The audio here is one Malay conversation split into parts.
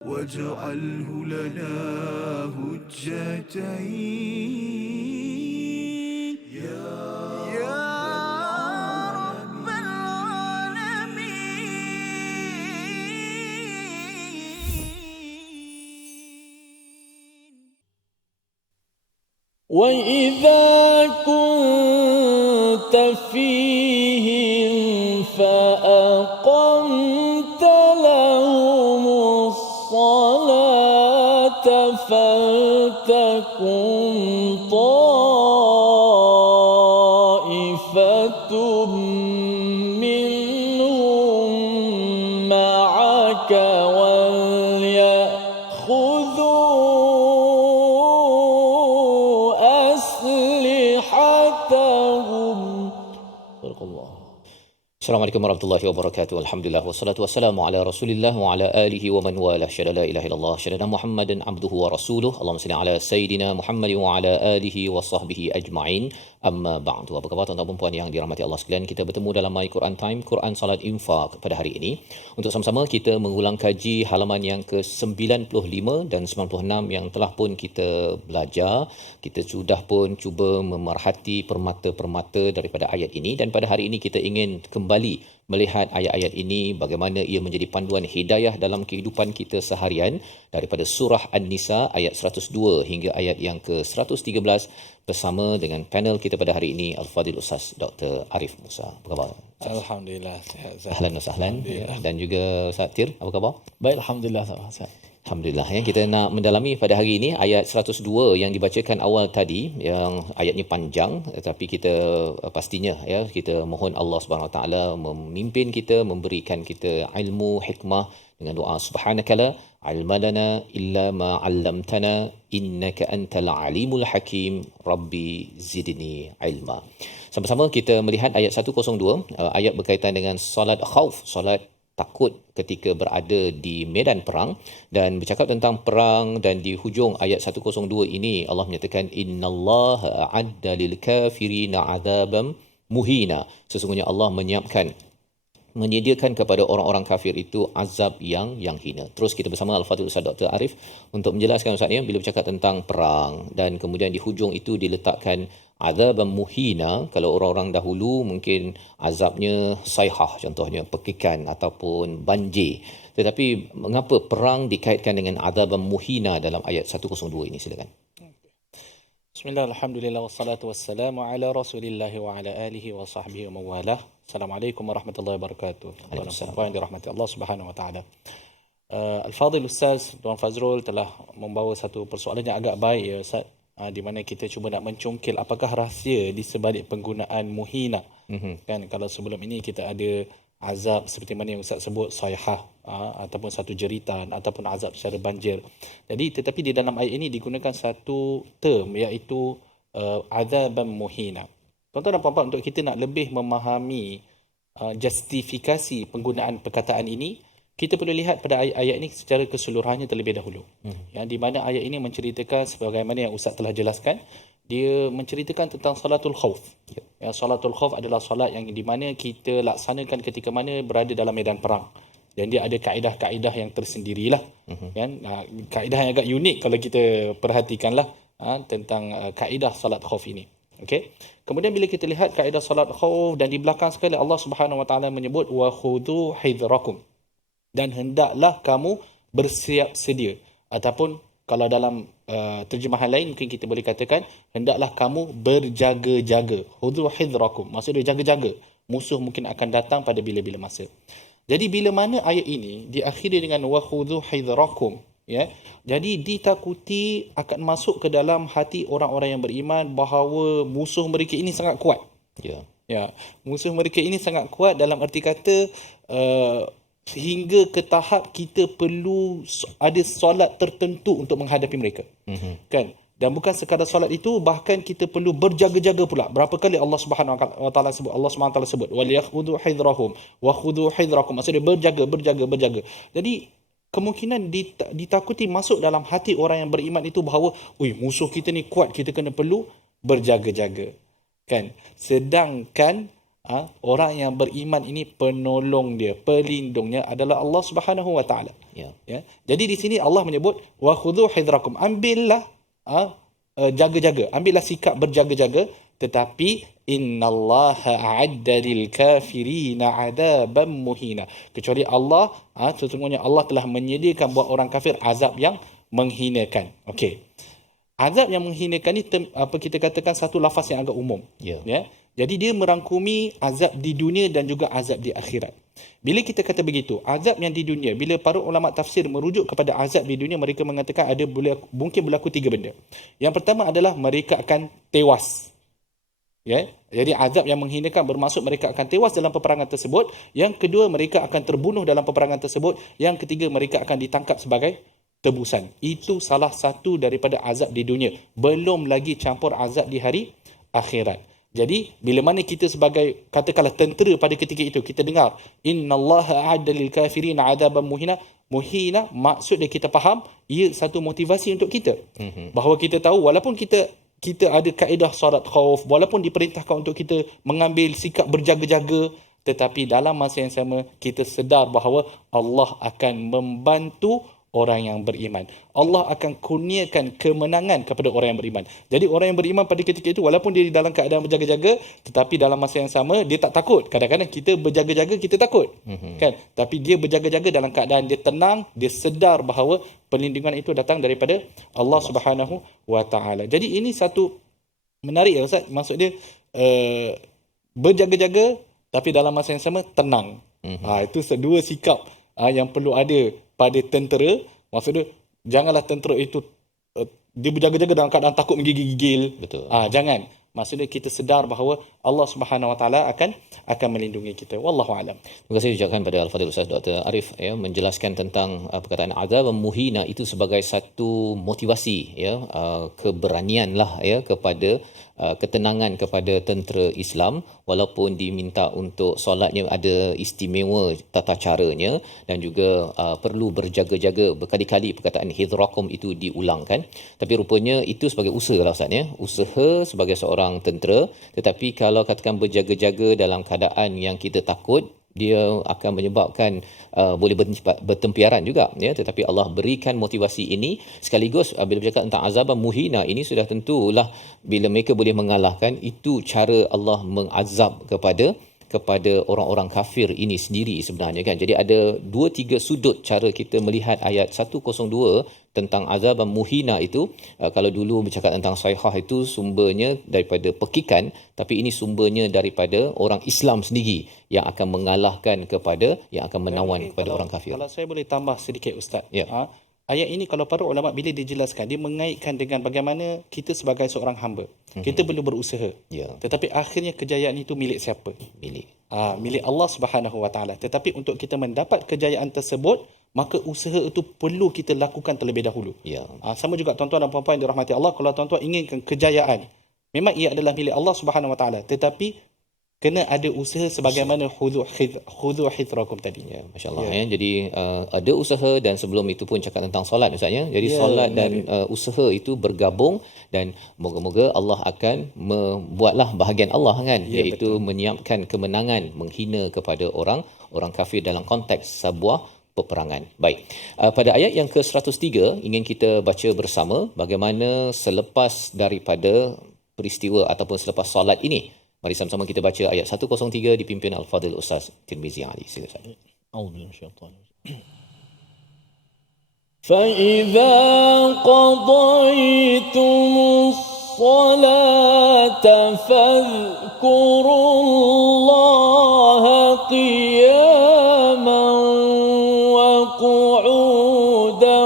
واجعله لنا هجتين يا رب العالمين. وإذا كنت فيهم فأقمت لهم الصلاة فلتكن طائفة منهم معك وليأخذوا أسلحتهم. صدق الله. Assalamualaikum warahmatullahi wabarakatuh. Alhamdulillah wassalatu wassalamu ala Rasulillah wa ala alihi wa man walah. Syada la ilaha illallah, syada Muhammadan abduhu wa rasuluh. Allahumma salli ala sayidina Muhammad wa ala alihi wa sahbihi ajma'in. Amma ba'du. Apa khabar tuan-tuan dan puan yang dirahmati Allah sekalian? Kita bertemu dalam My Quran Time, Quran Salat Infaq pada hari ini untuk sama-sama kita mengulang kaji halaman yang ke-95 dan 96 yang telah pun kita belajar. Kita sudah pun cuba memerhati permata-permata daripada ayat ini, dan pada hari ini kita ingin kembali melihat ayat-ayat ini, bagaimana ia menjadi panduan hidayah dalam kehidupan kita seharian daripada surah An-Nisa ayat 102 hingga ayat yang ke-113 bersama dengan panel kita pada hari ini Al-Fadhil Ustaz Dr. Arif Musa. Apa khabar? Alhamdulillah sihat. Ahlan wa sahlan. Dan juga Ustaz Tir, apa khabar? Baik, alhamdulillah sihat. Alhamdulillah ya, kita nak mendalami pada hari ini ayat 102 yang dibacakan awal tadi, yang ayat ni panjang, tetapi kita pastinya ya kita mohon Allah Subhanahu Wa Taala memimpin kita, memberikan kita ilmu, hikmah dengan doa subhanakala ilmalana illa ma 'allamtana innaka antal alimul hakim rabbi zidni ilma. Sama-sama kita melihat ayat 102, ayat berkaitan dengan solat khauf, solat takut ketika berada di medan perang, dan bercakap tentang perang. Dan di hujung ayat 102 ini Allah menyatakan innallaha a'adda lil kafirina 'adzabam muhina. Sesungguhnya Allah menyediakan kepada orang-orang kafir itu azab yang hina. Terus kita bersama Al-Fadhil Ustaz Dr. Arif untuk menjelaskan Ustaz ya, bila bercakap tentang perang dan kemudian di hujung itu diletakkan azab muhina. Kalau orang-orang dahulu mungkin azabnya sayhah, contohnya pekikan ataupun banjir. Tetapi mengapa perang dikaitkan dengan azab muhina dalam ayat 102 ini? Silakan. Bismillah, alhamdulillah, wassalatu wassalamu ala rasulillah wa ala alihi wa sahbihi wa mawalah. Assalamualaikum warahmatullahi wabarakatuh. Waalaikumsalam. Tuan-tuan yang dirahmati Allah Subhanahu Wa Taala. Al-Fadhil Ustaz Tuan Fazrul telah membawa satu persoalan yang agak baik ya Ustaz, di mana kita cuba nak mencongkil apakah rahsia di sebalik penggunaan muhina. Kan kalau sebelum ini kita ada azab seperti mana yang Ustaz sebut sayhah, ataupun satu jeritan ataupun azab secara banjir. Jadi tetapi di dalam ayat ini digunakan satu term iaitu azaban muhina. Tuan-tuan dan puan-puan, untuk kita nak lebih memahami justifikasi penggunaan perkataan ini, kita perlu lihat pada ayat ini secara keseluruhannya terlebih dahulu. Ya, di mana ayat ini menceritakan sebagaimana yang Ustaz telah jelaskan, dia menceritakan tentang salatul khauf. Ya, salatul khauf adalah solat yang di mana kita laksanakan ketika mana berada dalam medan perang. Dan dia ada kaedah-kaedah yang tersendirilah. Kan? Kaedah yang agak unik kalau kita perhatikanlah tentang kaedah salat khauf ini. Okey. Kemudian bila kita lihat kaedah salat khauf, dan di belakang sekali Allah Subhanahu Wa Taala menyebut wa khudhu hidrakum, dan hendaklah kamu bersiap sedia, ataupun kalau dalam terjemahan lain mungkin kita boleh katakan hendaklah kamu berjaga-jaga. Khudhu hidrakum maksudnya jaga-jaga, musuh mungkin akan datang pada bila-bila masa. Jadi bila mana ayat ini diakhiri dengan wa khudhu hidrakum, ya, jadi ditakuti akan masuk ke dalam hati orang-orang yang beriman bahawa musuh mereka ini sangat kuat. Ya, musuh mereka ini sangat kuat dalam arti kata sehingga ke tahap kita perlu ada solat tertentu untuk menghadapi mereka. Kan? Dan bukan sekadar solat itu, bahkan kita perlu berjaga-jaga pula. Berapa kali Allah Subhanahu Wa Taala sebut, Allah Subhanahu Wa Taala sebut wal yakhudhu hidrahum wa khudhu hidrakum, maksudnya berjaga. Jadi kemungkinan ditakuti masuk dalam hati orang yang beriman itu bahawa musuh kita ni kuat, kita kena perlu berjaga-jaga. Kan? Sedangkan orang yang beriman ini penolong dia, pelindungnya adalah Allah Subhanahu wa taala. Ya. Ya. Jadi di sini Allah menyebut wa khudhu hidrakum. Ambillah jaga-jaga, ambillah sikap berjaga-jaga, tetapi innallaha a'adda lil kafirina 'adaban muhina. Kecuali Allah, sesungguhnya Allah telah menyediakan buat orang kafir azab yang menghinakan. Okey. Azab yang menghinakan ni kita katakan satu lafaz yang agak umum. Ya. Ya. Jadi dia merangkumi azab di dunia dan juga azab di akhirat. Bila kita kata begitu, azab yang di dunia, bila para ulama tafsir merujuk kepada azab di dunia, mereka mengatakan ada mungkin berlaku 3 benda. Yang pertama adalah mereka akan tewas. Ya. Jadi azab yang menghinakan bermaksud mereka akan tewas dalam peperangan tersebut. Yang kedua, mereka akan terbunuh dalam peperangan tersebut. Yang ketiga, mereka akan ditangkap sebagai tebusan. Itu salah satu daripada azab di dunia. Belum lagi campur azab di hari akhirat. Jadi bila mana kita sebagai katakanlah tentera pada ketika itu, kita dengar innallaha a'adda lil kafirin 'adaban muhina. Muhina maksud dia kita faham, ia satu motivasi untuk kita. Bahawa kita tahu walaupun kita ada kaedah solat khauf, walaupun diperintahkan untuk kita mengambil sikap berjaga-jaga, tetapi dalam masa yang sama kita sedar bahawa Allah akan membantu orang yang beriman. Allah akan kurniakan kemenangan kepada orang yang beriman. Jadi orang yang beriman pada ketika itu, walaupun dia dalam keadaan berjaga-jaga, tetapi dalam masa yang sama dia tak takut. Kadang-kadang kita berjaga-jaga, kita takut. Kan? Tapi dia berjaga-jaga dalam keadaan dia tenang, dia sedar bahawa perlindungan itu datang daripada Allah Subhanahu wa taala. Jadi ini satu menarik ya Ustaz. Maksud dia berjaga-jaga tapi dalam masa yang sama tenang. Itu dua sikap yang perlu ada pada tentera. Maksud dia janganlah tentera itu dia berjaga-jaga dalam keadaan takut menggigil-gigil. Betul. Jangan. Maksudnya kita sedar bahawa Allah Subhanahu wa taala akan melindungi kita. Wallahu alam. Terima kasih ucapkan pada Al-Fadhil Ustaz Dr. Arif ya, menjelaskan tentang perkataan azab muhina itu sebagai satu motivasi ya, keberanianlah ya kepada ketenangan kepada tentera Islam, walaupun diminta untuk solatnya ada istimewa tata caranya dan juga perlu berjaga-jaga, berkali-kali perkataan hidrakum itu diulangkan, tapi rupanya itu sebagai usaha lah Ustaz ya, usaha sebagai seorang tentera. Tetapi kalau katakan berjaga-jaga dalam keadaan yang kita takut, dia akan menyebabkan boleh bertempiaran juga ya. Tetapi Allah berikan motivasi ini sekaligus bila bercakap tentang azab muhina ini, sudah tentulah bila mereka boleh mengalahkan, itu cara Allah mengazab kepada orang-orang kafir ini sendiri sebenarnya kan. Jadi ada 2-3 sudut cara kita melihat ayat 102 tentang azab muhina itu. Kalau dulu bercakap tentang saihah itu sumbernya daripada pekikan, tapi ini sumbernya daripada orang Islam sendiri yang akan mengalahkan yang akan menawan kepada orang kafir. Kalau saya boleh tambah sedikit Ustaz. Ya. Ayat ini kalau para ulama bila dijelaskan, dia mengaitkan dengan bagaimana kita sebagai seorang hamba. Kita perlu berusaha. Ya. Tetapi akhirnya kejayaan itu milik siapa? Milik Allah Subhanahu wa taala. Tetapi untuk kita mendapat kejayaan tersebut, maka usaha itu perlu kita lakukan terlebih dahulu. Ya. Sama juga tuan-tuan dan puan-puan yang dirahmati Allah, kalau tuan-tuan inginkan kejayaan, memang ia adalah milik Allah Subhanahu wa taala, tetapi kena ada usaha sebagaimana khudhu hidrakum tadi. Ya, masya-Allah ya. Jadi ada usaha, dan sebelum itu pun cakap tentang solat Ustaz ya. Jadi solat dan usaha itu bergabung, dan moga-moga Allah akan membuatlah bahagian Allah kan, iaitu menyiapkan kemenangan menghina kepada orang kafir dalam konteks sebuah peperangan. Baik. Pada ayat yang ke-103 ingin kita baca bersama bagaimana selepas daripada peristiwa ataupun selepas solat ini. Mari sama-sama kita baca ayat 103 dipimpin Al-Fadhil Ustaz Tirmizi Ali. Silakan. فَإِذَا قَضَيْتُمُ الصَّلَاةَ فَاذْكُرُوا اللَّهَ قِيَامًا وَقُعُودًا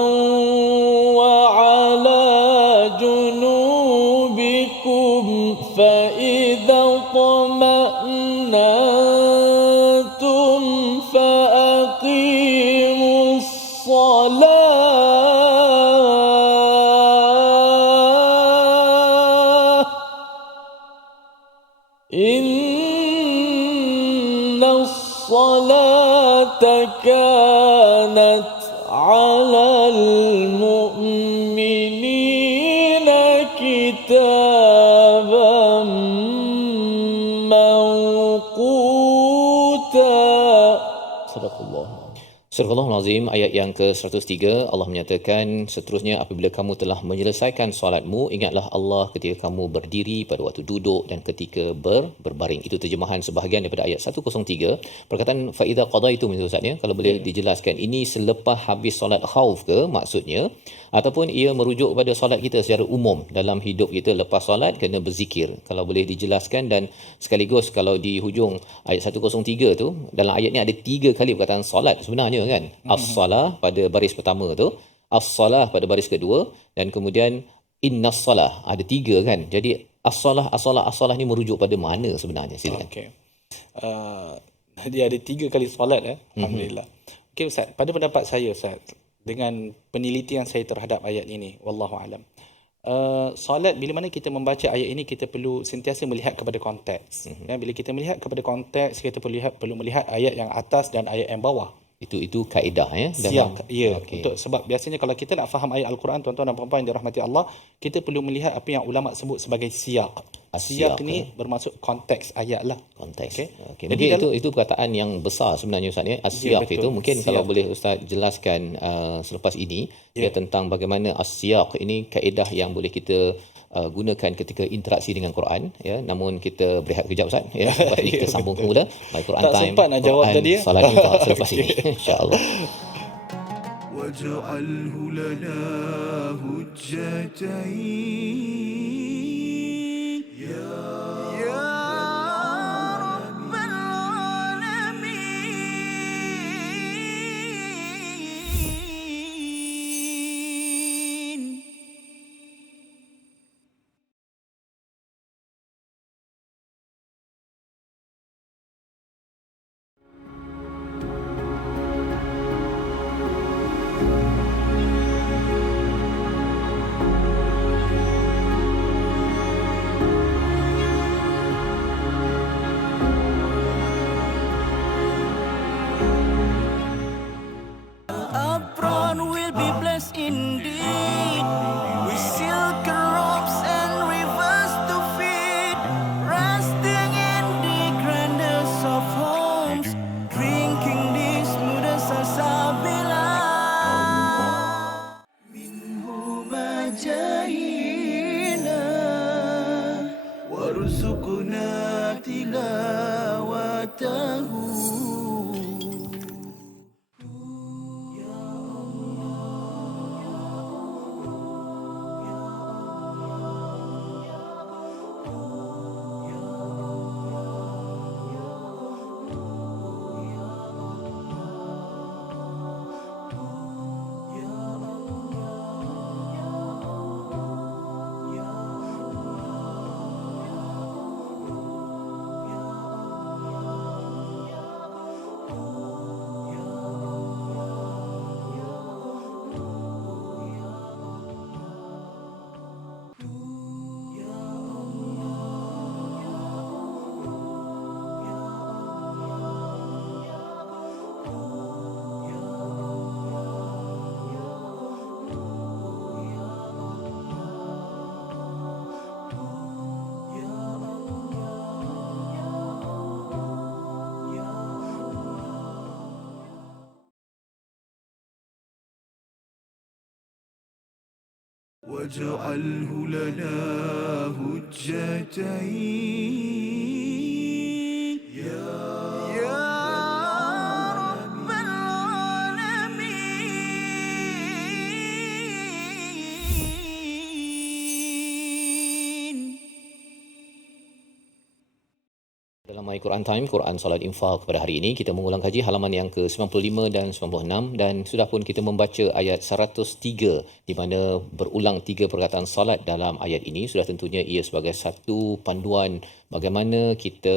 وَعَلَى جُنُوبِكُمْ فَإِذَا اطْمَأْنَنْتُمْ فَأَقِيمُوا الصَّلَاةَ إِنَّ الصَّلَاةَ كَانَتْ عَلَى الْمُؤْمِنِينَ كِتَابًا موقوتا. Astagfirullahalazim, ayat yang ke-103 Allah menyatakan seterusnya, apabila kamu telah menyelesaikan solatmu, ingatlah Allah ketika kamu berdiri, pada waktu duduk dan ketika berbaring. Itu terjemahan sebahagian daripada ayat 103. Perkataan fa idza qadaitum itu Ustaz ya, kalau boleh dijelaskan ini selepas habis solat khauf ke maksudnya, ataupun ia merujuk kepada solat kita secara umum dalam hidup kita, lepas solat kena berzikir. Kalau boleh dijelaskan, dan sekaligus kalau di hujung ayat 103 tu, dalam ayat ni ada 3 kali perkataan solat sebenarnya kan. As-salah pada baris pertama tu, as-salah pada baris kedua, dan kemudian innas-salah ada 3 kan. Jadi as-salah, as-salah, as-salah ni merujuk pada mana sebenarnya? Silakan. Okey. Dia ada 3 kali solat Alhamdulillah. Okey Ustaz, pada pendapat saya Ustaz, dengan penelitian saya terhadap ayat ini, wallahu alam. Solat, bila mana kita membaca ayat ini, kita perlu sentiasa melihat kepada konteks. Bila kita melihat kepada konteks, kita perlu melihat ayat yang atas dan ayat yang bawah. Itu kaedah ya. Siap, ya. Okay. Untuk sebab biasanya kalau kita nak faham ayat Al-Quran, tuan-tuan dan puan-puan yang dirahmati Allah, kita perlu melihat apa yang ulama sebut sebagai siyak. Siyak ni bermaksud konteks ayat lah. Konteks. Okay. Mungkin itu perkataan yang besar sebenarnya Ustaz ya. As-siyaq itu mungkin kalau boleh Ustaz jelaskan selepas ini ya, tentang bagaimana as-siyaq ini kaedah yang boleh kita gunakan ketika interaksi dengan Quran ya. Namun kita berehat kejap Ustaz ya. Lepas ni kita sambung semula My Quran tak Time. sempat nak jawab Quran, tadi ya. Salat infak selepas ini insya-Allah. واجعله لنا هجتين يا رب العالمين. Apron will be blessed indeed with silk robes and rivers to feed, resting in the grandest of homes, drinking the smoothest salsabila. Minhu majahina warzuqna tilawatahu. واجعله لنا هجتين يا رب العالمين. Dalam My Quran Time, Quran Salat Infak pada hari ini, kita mengulang kaji halaman yang ke-95 dan 96, dan sudah pun kita membaca ayat 103 di mana berulang 3 perkataan salat dalam ayat ini. Sudah tentunya ia sebagai satu panduan bagaimana kita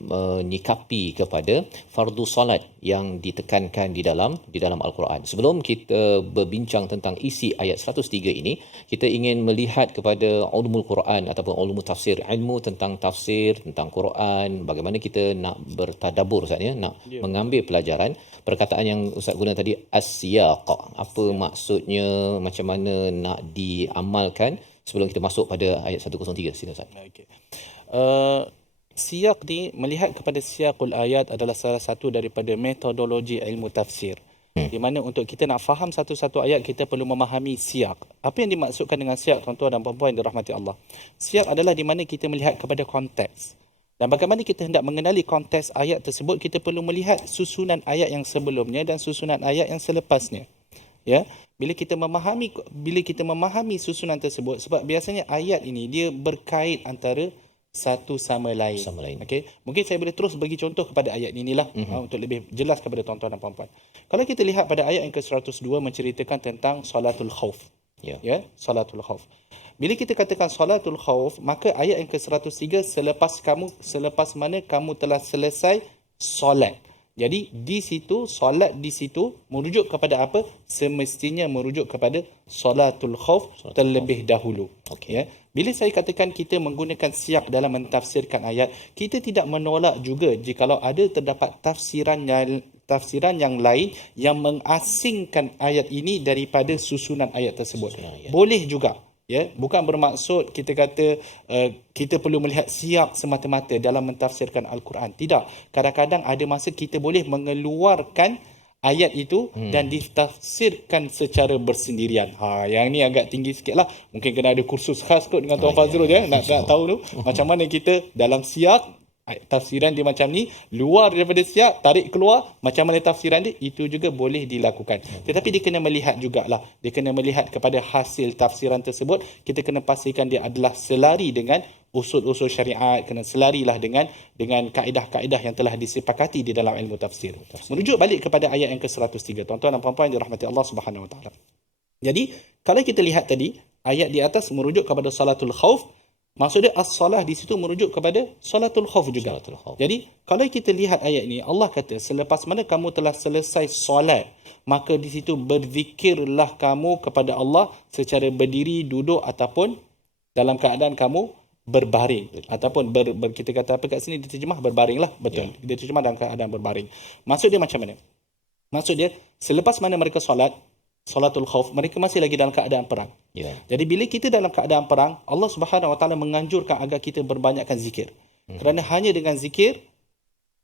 menyikapi kepada fardu solat yang ditekankan di dalam Al-Quran. Sebelum kita berbincang tentang isi ayat 103 ini, kita ingin melihat kepada ulumul Quran ataupun ulumul tafsir, ilmu tentang tafsir, tentang Quran, bagaimana kita nak bertadabbur Ustaz ya, nak mengambil pelajaran. Perkataan yang Ustaz guna tadi as-siyaq, apa maksudnya, macam mana nak diamalkan, sebelum kita masuk pada ayat 103. Sila Ustaz. Okey. Siyak ni, melihat kepada siyaqul ayat adalah salah satu daripada metodologi ilmu tafsir. Di mana untuk kita nak faham satu-satu ayat, kita perlu memahami siyak. Apa yang dimaksudkan dengan siyak, tuan-tuan dan puan-puan yang dirahmati Allah? Siyak adalah di mana kita melihat kepada konteks. Dan bagaimana kita hendak mengenali konteks ayat tersebut, kita perlu melihat susunan ayat yang sebelumnya dan susunan ayat yang selepasnya. Ya, bila kita memahami susunan tersebut, sebab biasanya ayat ini dia berkait antara satu sama lain. Okey, mungkin saya boleh terus bagi contoh kepada ayat inilah untuk lebih jelas kepada tuan-tuan dan puan-puan. Kalau kita lihat pada ayat yang ke-102 menceritakan tentang salatul khauf. Ya, salatul khauf. Bila kita katakan salatul khauf, maka ayat yang ke-103 selepas mana kamu telah selesai solat. Jadi di situ, solat di situ merujuk kepada apa? Semestinya merujuk kepada salatul khauf terlebih dahulu. Ya. Bila saya katakan kita menggunakan siyak dalam mentafsirkan ayat, kita tidak menolak juga jikalau ada terdapat tafsiran yang lain yang mengasingkan ayat ini daripada susunan ayat tersebut. Boleh juga. Ya, bukan bermaksud kita kata kita perlu melihat siyak semata-mata dalam mentafsirkan Al-Quran. Tidak. Kadang-kadang ada masa kita boleh mengeluarkan ayat itu dan ditafsirkan secara bersendirian. Yang ni agak tinggi sikit lah. Mungkin kena ada kursus khas kot dengan Tuan Fazrul je. Nak tahu tu macam mana kita dalam siyak tafsiran dia macam ni, luar daripada siyak, tarik keluar, macam mana tafsiran dia, itu juga boleh dilakukan. Tetapi dia kena melihat jugalah, dia kena melihat kepada hasil tafsiran tersebut. Kita kena pastikan dia adalah selari dengan usul-usul syariat, kena selarilah dengan kaedah-kaedah yang telah disepakati di dalam ilmu tafsir. Merujuk balik kepada ayat yang ke-103, tuan-tuan dan puan-puan yang dirahmati Allah Subhanahu Wa Taala. Jadi, kalau kita lihat tadi, ayat di atas merujuk kepada salatul khauf. Maksudnya as-salah di situ merujuk kepada salatul khauf juga. Jadi kalau kita lihat ayat ini, Allah kata selepas mana kamu telah selesai solat, maka di situ berzikirlah kamu kepada Allah secara berdiri, duduk ataupun dalam keadaan kamu berbaring. Ataupun kita kata apa kat sini diterjemah berbaring lah. Betul. Diterjemah dalam keadaan berbaring. Maksud dia macam mana? Maksud dia selepas mana mereka solat, salatul khauf, mereka masih lagi dalam keadaan perang. Jadi bila kita dalam keadaan perang, Allah Subhanahu Wa Taala menganjurkan agar kita berbanyakkan zikir. Kerana hanya dengan zikir,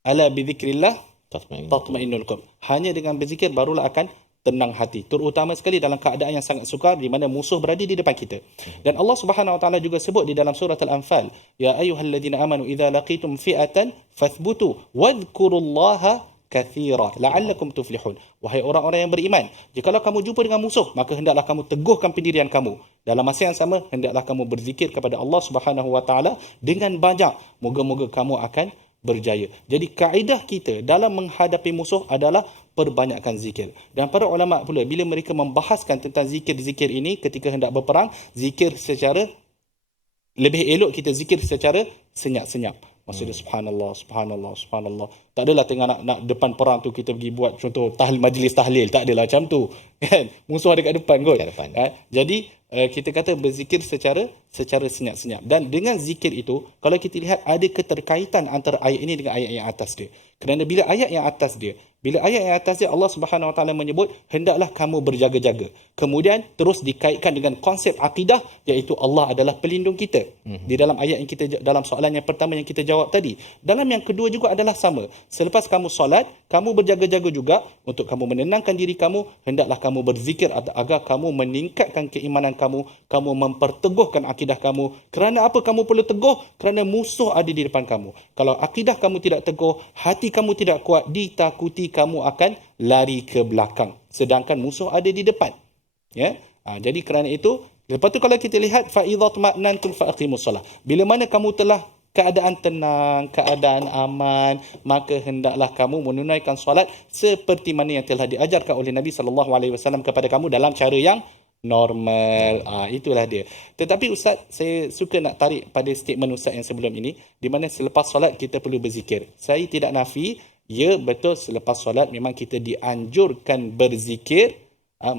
ala bizikrillah tatma'innul qulub. Hanya dengan berzikir barulah akan tenang hati. Terutama sekali dalam keadaan yang sangat sukar di mana musuh berada di depan kita. Dan Allah Subhanahu Wa Taala juga sebut di dalam surah Al-Anfal, ya ayyuhalladzina amanu idza laqitum fi'atan fathbutu wadhkurullaha kathira la'allakum tuflihun. Wahai orang-orang yang beriman, jikalau kamu jumpa dengan musuh, maka hendaklah kamu teguhkan pendirian kamu. Dalam masa yang sama, hendaklah kamu berzikir kepada Allah Subhanahu Wa Taala dengan banyak. Moga-moga kamu akan berjaya. Jadi kaedah kita dalam menghadapi musuh adalah perbanyakkan zikir. Dan para ulama pula bila mereka membahaskan tentang zikir-zikir ini ketika hendak berperang, zikir secara lebih elok kita zikir secara senyap-senyap. Maksudnya subhanallah, subhanallah, subhanallah. Tak adalah tengah nak depan perang tu kita pergi buat contoh majlis tahlil. Tak adalah macam tu. Kan? Musuh ada kat depan kot. Jadi kita kata berzikir secara senyap-senyap. Dan dengan zikir itu, kalau kita lihat ada keterkaitan antara ayat ini dengan ayat yang atas dia. Kerana bila ayat yang atas dia Allah Subhanahu Wa Taala menyebut hendaklah kamu berjaga-jaga. Kemudian terus dikaitkan dengan konsep akidah, iaitu Allah adalah pelindung kita. Di dalam ayat yang kita, dalam soalan yang pertama yang kita jawab tadi. Dalam yang kedua juga adalah sama. Selepas kamu solat, kamu berjaga-jaga juga untuk kamu menenangkan diri kamu. Hendaklah kamu berzikir agar kamu meningkatkan keimanan kamu memperteguhkan akidah kamu. Kerana apa kamu perlu teguh? Kerana musuh ada di depan kamu. Kalau akidah kamu tidak teguh, hati kamu tidak kuat, ditakuti kamu akan lari ke belakang. Sedangkan musuh ada di depan. Ya. Jadi kerana itu, lepas tu kalau kita lihat fa idza tuma'nantum fa aqimus solah. Bila mana kamu telah keadaan tenang, keadaan aman, maka hendaklah kamu menunaikan solat seperti mana yang telah diajarkan oleh Nabi SAW kepada kamu dalam cara yang normal. Itulah dia. Tetapi Ustaz, saya suka nak tarik pada statement Ustaz yang sebelum ini, di mana selepas solat kita perlu berzikir. Saya tidak nafi, ya betul, selepas solat memang kita dianjurkan berzikir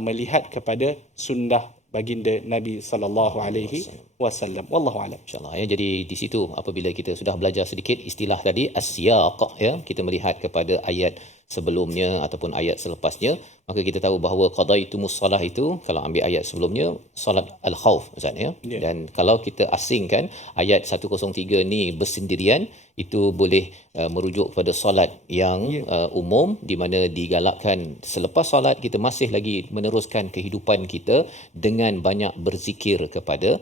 melihat kepada sunnah baginda Nabi sallallahu alaihi wasallam. Wallahu a'lam. InsyaAllah ya. Jadi di situ apabila kita sudah belajar sedikit istilah tadi as-siyaq ya, kita melihat kepada ayat sebelumnya ataupun ayat selepasnya, maka kita tahu bahawa qadaitumus salah itu kalau ambil ayat sebelumnya solat al-khauf Ustaz ya. Ya. Dan kalau kita asingkan ayat 103 ni bersendirian, itu boleh merujuk kepada solat yang umum di mana digalakkan selepas solat kita masih lagi meneruskan kehidupan kita dengan banyak berzikir kepada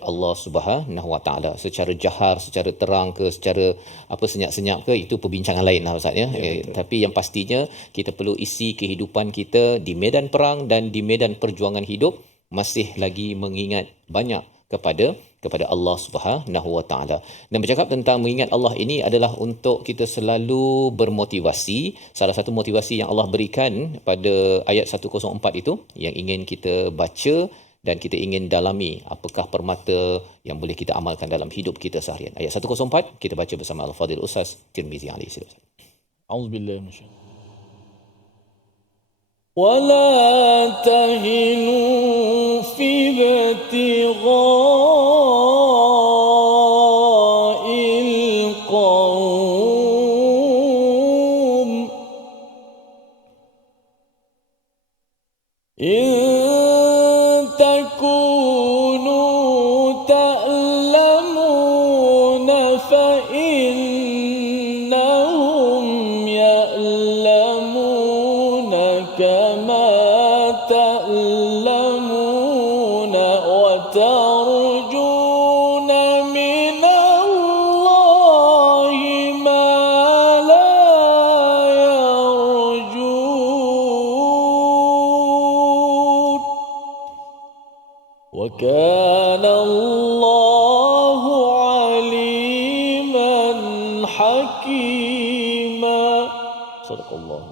Allah Subhanahu Wa Taala secara jahar, secara terang ke, secara apa senyap-senyap ke, itu perbincangan lain lah Ustaz ya. Tapi yang pastinya kita perlu isi kehidupan kita di medan perang dan di medan perjuangan hidup masih lagi mengingat banyak kepada Allah Subhanahu Wa Taala. Dan bercakap tentang mengingat Allah ini adalah untuk kita selalu bermotivasi. Salah satu motivasi yang Allah berikan pada ayat 104 itu yang ingin kita baca dan kita ingin dalami apakah permata yang boleh kita amalkan dalam hidup kita seharian. Ayat 104 kita baca bersama Al-Fadhil Ustaz Tirmizi alaihi salam. Auzubillahi minasyaitanir ولا تهنوا في ابتغاء القوم إن تكونوا تعلمون فإنهم يعلمون كما تعلمون وترجون من الله ما لا يرجون وكان الله عليما حكيما. Sadaqallah.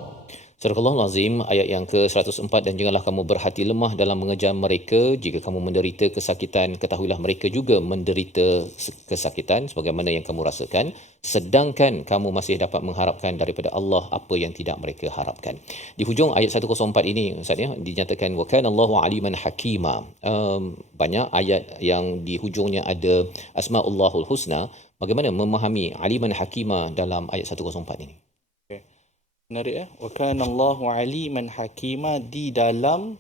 Sadaqallahul Azim, ayat yang ke-104, dan janganlah kamu berhati lemah dalam mengejar mereka. Jika kamu menderita kesakitan, ketahuilah mereka juga menderita kesakitan sebagaimana yang kamu rasakan, sedangkan kamu masih dapat mengharapkan daripada Allah apa yang tidak mereka harapkan. Di hujung ayat 104 ini Ustaz ya, dinyatakan wa kana Allahu aliman hakima. Banyak ayat yang di hujungnya ada Asmaullahul Husna. Bagaimana memahami aliman hakima dalam ayat 104 ini? Menarik ya. Wa kana Allahu aliman hakima di dalam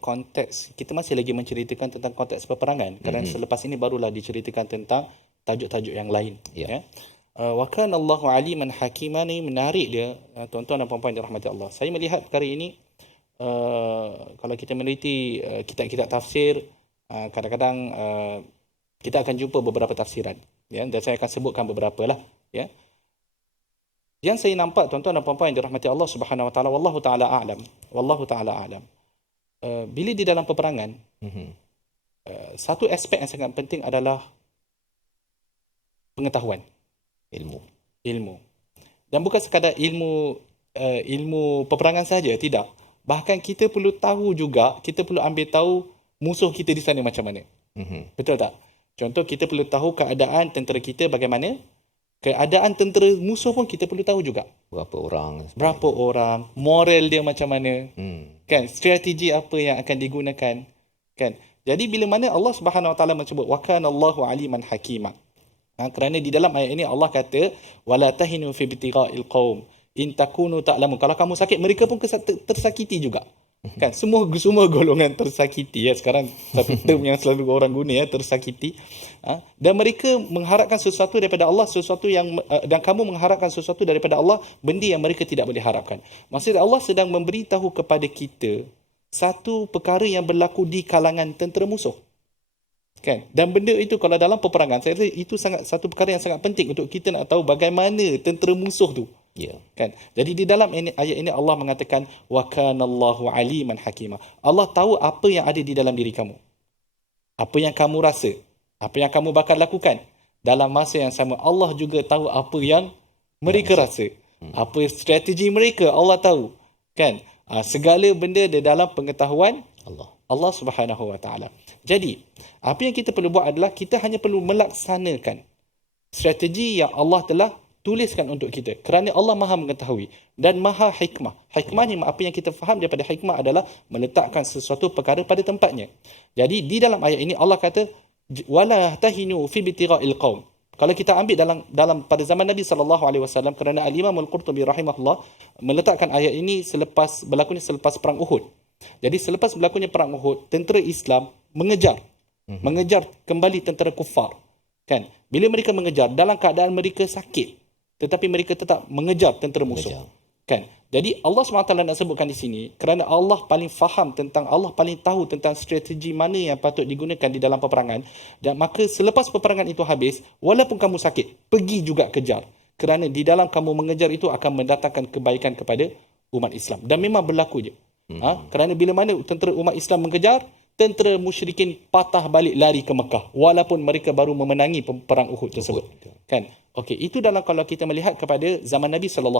konteks kita masih lagi menceritakan tentang konteks peperangan kerana selepas ini barulah diceritakan tentang tajuk-tajuk yang lain ya. Wa kana Allahu aliman hakima ni menarik dia tuan-tuan dan puan-puan dirahmati Allah. Saya melihat perkara ini kalau kita meneliti kitab-kitab tafsir kadang-kadang kita akan jumpa beberapa tafsiran ya, dan saya akan sebutkan beberapa lah ya. Yang saya nampak tuan-tuan dan puan-puan yang dirahmati Allah Subhanahu Wa Taala, wallahu taala a'lam. Wallahu taala a'lam. Bila di dalam peperangan, satu aspek yang sangat penting adalah pengetahuan, ilmu. Dan bukan sekadar ilmu peperangan saja, tidak. Bahkan kita perlu tahu juga, kita perlu ambil tahu musuh kita di sana macam mana. Betul tak? Contoh, kita perlu tahu keadaan tentera kita bagaimana. Keadaan tentera musuh pun kita perlu tahu juga. Berapa orang, moral dia macam mana. Kan, strategi apa yang akan digunakan. Kan? Jadi bila mana Allah Subhanahu Wa Taala menyebut wa kana Allahu aliman hakima. Kerana di dalam ayat ini Allah kata wala tahinu fi ibtigha'il qaum in takunu ta'lamun. Kalau kamu sakit, mereka pun tersakiti juga. Kan, semua golongan tersakiti ya. Sekarang satu term yang selalu orang guna ya, tersakiti. Dan mereka mengharapkan sesuatu daripada Allah, sesuatu yang dan kamu mengharapkan sesuatu daripada Allah, benda yang mereka tidak boleh harapkan. Maksudnya Allah sedang memberitahu kepada kita satu perkara yang berlaku di kalangan tentera musuh. Kan? Dan benda itu kalau dalam peperangan, saya rasa itu satu perkara yang sangat penting untuk kita nak tahu bagaimana tentera musuh tu. Kan? Jadi di dalam ayat ini Allah mengatakan wa kana Allahu aliman hakima. Allah tahu apa yang ada di dalam diri kamu. Apa yang kamu rasa, apa yang kamu bakal lakukan. Dalam masa yang sama Allah juga tahu apa yang mereka rasa. Apa strategi mereka Allah tahu. Kan? Segala benda di dalam pengetahuan Allah Subhanahu Wa Taala. Jadi, apa yang kita perlu buat adalah kita hanya perlu melaksanakan strategi yang Allah telah tuliskan untuk kita. Kerana Allah Maha mengetahui dan Maha hikmah. Hikmahnya, apa yang kita faham daripada hikmah adalah meletakkan sesuatu perkara pada tempatnya. Jadi, di dalam ayat ini Allah kata wala tahinu fi ibtigha'il qaum. Kalau kita ambil dalam pada zaman Nabi SAW, kerana Al-Imam Al-Qurtubi rahimahullah meletakkan ayat ini berlakunya selepas perang Uhud. Jadi selepas berlakunya perang Uhud, tentera Islam mengejar kembali tentera kufar. Kan? Bila mereka mengejar dalam keadaan mereka sakit, tetapi mereka tetap mengejar tentera musuh. Kan? Jadi Allah SWT nak sebutkan di sini kerana Allah paling faham Allah paling tahu tentang strategi mana yang patut digunakan di dalam peperangan, dan maka selepas peperangan itu habis, walaupun kamu sakit, pergi juga kejar, kerana di dalam kamu mengejar itu akan mendatangkan kebaikan kepada umat Islam. Dan memang berlaku je. Kerana bila mana tentera umat Islam mengejar, tentera musyrikin patah balik lari ke Mekah walaupun mereka baru memenangi perang Uhud tersebut. Kan? Okey, itu kalau kita melihat kepada zaman Nabi SAW.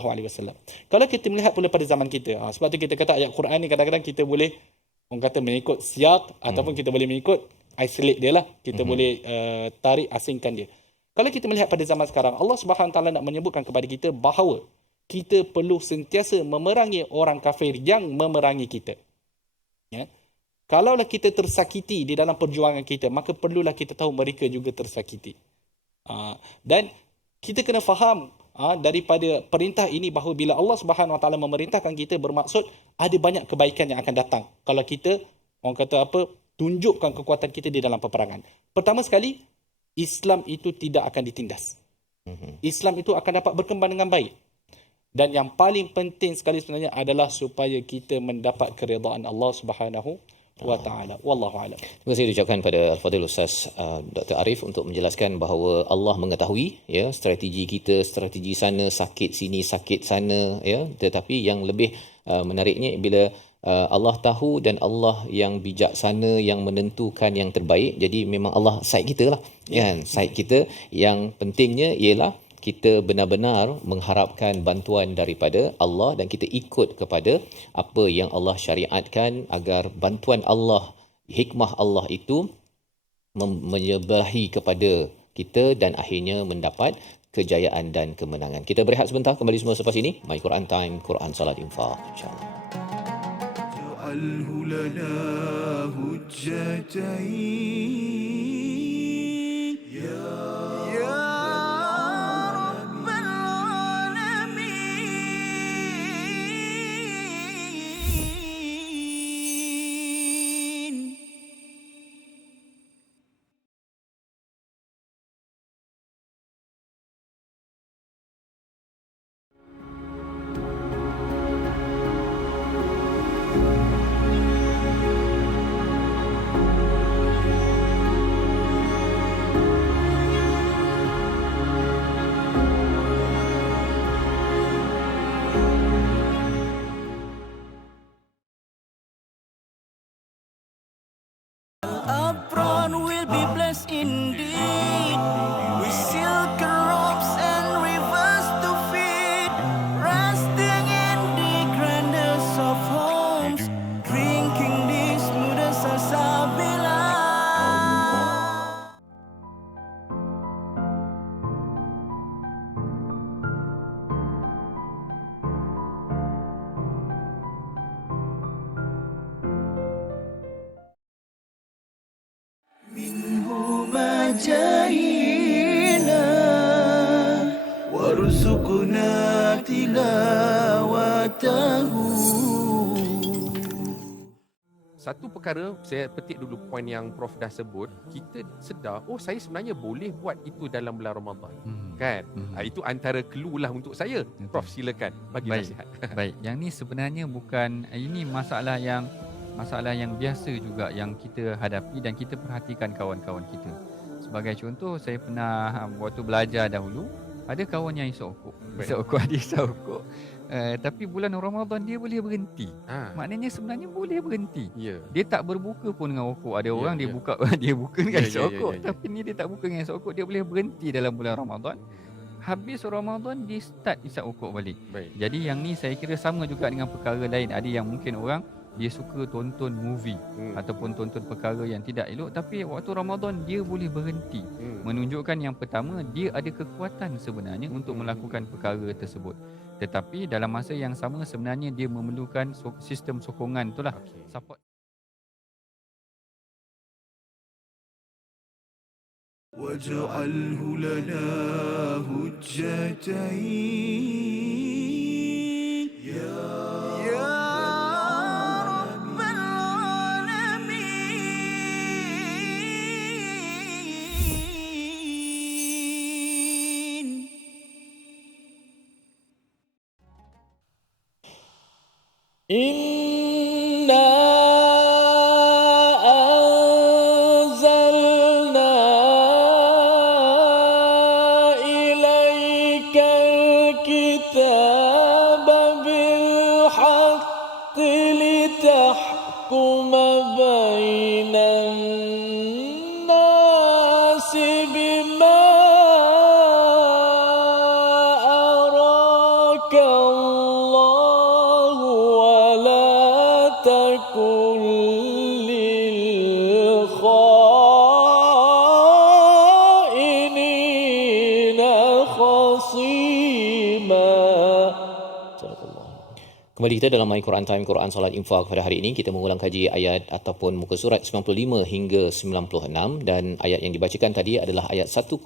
Kalau kita melihat pula pada zaman kita, sebab tu kita kata ayat Quran ni kadang-kadang kita boleh orang kata mengikut siyak ataupun kita boleh mengikut isolate dia lah. Kita boleh tarik asingkan dia. Kalau kita melihat pada zaman sekarang, Allah SWT nak menyebutkan kepada kita bahawa kita perlu sentiasa memerangi orang kafir yang memerangi kita. Ya. Kalaulah kita tersakiti di dalam perjuangan kita, maka perlulah kita tahu mereka juga tersakiti. Dan kita kena faham daripada perintah ini bahawa bila Allah SWT memerintahkan kita, bermaksud ada banyak kebaikan yang akan datang kalau kita tunjukkan kekuatan kita di dalam peperangan. Pertama sekali, Islam itu tidak akan ditindas. Islam itu akan dapat berkembang dengan baik. Dan yang paling penting sekali sebenarnya adalah supaya kita mendapat keredaan Allah Subhanahu wa ta'ala. Wallahu a'lam. Terima kasih diucapkan pada Al-Fadhil Ustaz Dr. Arif untuk menjelaskan bahawa Allah mengetahui ya strategi kita, strategi sana, sakit sini, sakit sana ya, tetapi yang lebih menariknya bila Allah tahu dan Allah yang bijaksana yang menentukan yang terbaik. Jadi memang Allah side kita lah kan. Side kita yang pentingnya ialah kita benar-benar mengharapkan bantuan daripada Allah dan kita ikut kepada apa yang Allah syariatkan agar bantuan Allah, hikmah Allah itu menyebahi kepada kita dan akhirnya mendapat kejayaan dan kemenangan. Kita berehat sebentar, kembali semua selepas ini. My Quran Time, Quran Salat Infaq, insya-Allah. جعله لنا هجتين يا رب العالمين. Apron will be blessed indeed with silken robes and rivers to feed, resting in the grandest of homes, drinking the smoothest salsabila. جاهنا وارزقنا تلاوته. Satu perkara, saya petik dulu poin yang Prof dah sebut, kita sedar, saya sebenarnya boleh buat itu dalam bulan Ramadan. Kan? Itu antara clue lah untuk saya. Prof, silakan bagi nasihat. Baik, yang ni sebenarnya bukan, ini masalah yang biasa juga yang kita hadapi dan kita perhatikan kawan-kawan kita. Sebagai contoh, saya pernah waktu belajar dahulu, ada kawan yang isap okok, tapi bulan Ramadan dia boleh berhenti. Maknanya sebenarnya boleh berhenti. Dia tak berbuka pun dengan okok. Ada orang dia buka dengan isap okok, tapi ni dia tak buka dengan isap okok, dia boleh berhenti dalam bulan Ramadan. Habis Ramadan dia start isap okok balik. Jadi yang ni saya kira sama juga dengan perkara lain. Ada yang mungkin orang dia suka tonton movie ataupun tonton perkara yang tidak elok, tapi waktu Ramadan dia boleh berhenti. Menunjukkan yang pertama, dia ada kekuatan sebenarnya untuk melakukan perkara tersebut. Tetapi dalam masa yang sama sebenarnya dia memerlukan sistem sokongan itulah, support. واجعله لنا هجتين يا رب العالمين. إنا أنزلنا إليك الكتاب بالحق لتحكم بين الناس بما أراك الله ولا تكن للخائنين خصيما. Kembali kita dalam My Quran Time, Quran Salat Infak pada hari ini. Kita mengulang kaji ayat ataupun muka surat 95 hingga 96, dan ayat yang dibacakan tadi adalah ayat 105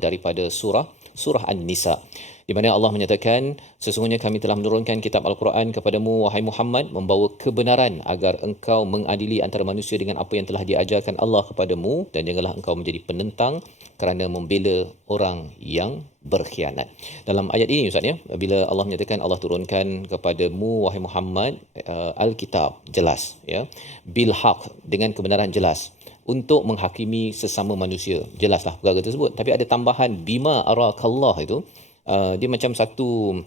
daripada surah An-Nisa, di mana Allah menyatakan, sesungguhnya kami telah menurunkan kitab Al-Quran kepadamu wahai Muhammad, membawa kebenaran agar engkau mengadili antara manusia dengan apa yang telah diajarkan Allah kepadamu, dan janganlah engkau menjadi penentang kerana membela orang yang berkhianat. Dalam ayat ini Ustaz ya, bila Allah menyatakan Allah turunkan kepadamu wahai Muhammad Alkitab jelas ya, bil haq, dengan kebenaran jelas, untuk menghakimi sesama manusia. Jelaslah perkara tersebut, tapi ada tambahan bima arakallah itu. Dia macam satu,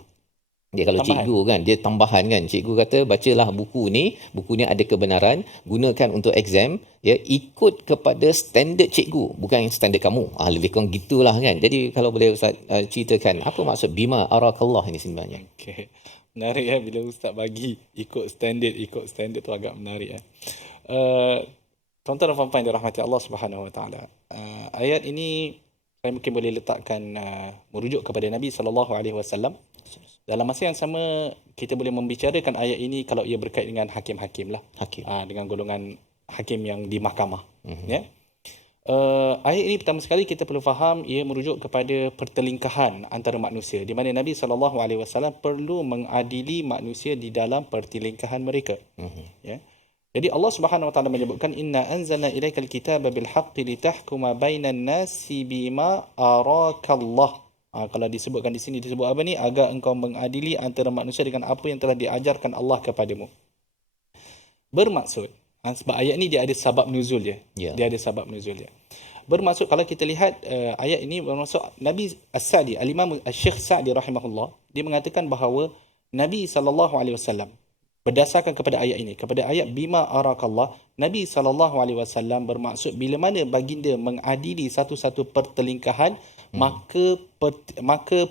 dia kalau Tambahan. cikgu kan, dia tambahan kan, cikgu kata bacalah buku ni ada kebenaran, gunakan untuk exam ya, ikut kepada standard cikgu, bukan standard kamu. Lebih kurang gitulah kan. Jadi kalau boleh Ustaz ceritakan apa maksud bima arakallah ini sebenarnya. Okay. Menarik ya bila Ustaz bagi ikut standard tu agak menarik ya. Tuan-tuan dan puan-puan yang dirahmati Allah Subhanahu Wa Taala. Ayat ini saya mungkin boleh letakkan merujuk kepada Nabi sallallahu alaihi wasallam. Dalam masa yang sama kita boleh membicarakan ayat ini kalau ia berkait dengan hakim-hakim lah. Hakim. Dengan golongan hakim yang di mahkamah. Ya. Ayat ini pertama sekali kita perlu faham ia merujuk kepada pertelingkahan antara manusia, di mana Nabi sallallahu alaihi wasallam perlu mengadili manusia di dalam pertelingkahan mereka. Ya. Jadi Allah Subhanahu Wa Taala menyebutkan inna anzalna ilaikal kitaba bil haqqi litahkuma bainan nasi bima arakallah. Kalau disebutkan di sini disebut apa ni? Agar engkau mengadili antara manusia dengan apa yang telah diajarkan Allah kepadamu. Bermaksud, sebab ayat ni dia ada sabab nuzul dia. Ya. Dia ada sabab nuzul dia. Bermaksud kalau kita lihat ayat ini bermaksud Nabi As-Sa'di, Al-Imam Syekh Sa'di rahimahullah, dia mengatakan bahawa Nabi sallallahu alaihi wasallam berdasarkan kepada ayat ini, kepada ayat bima arakallah, Nabi SAW bermaksud bila mana baginda mengadili satu-satu pertelingkahan, maka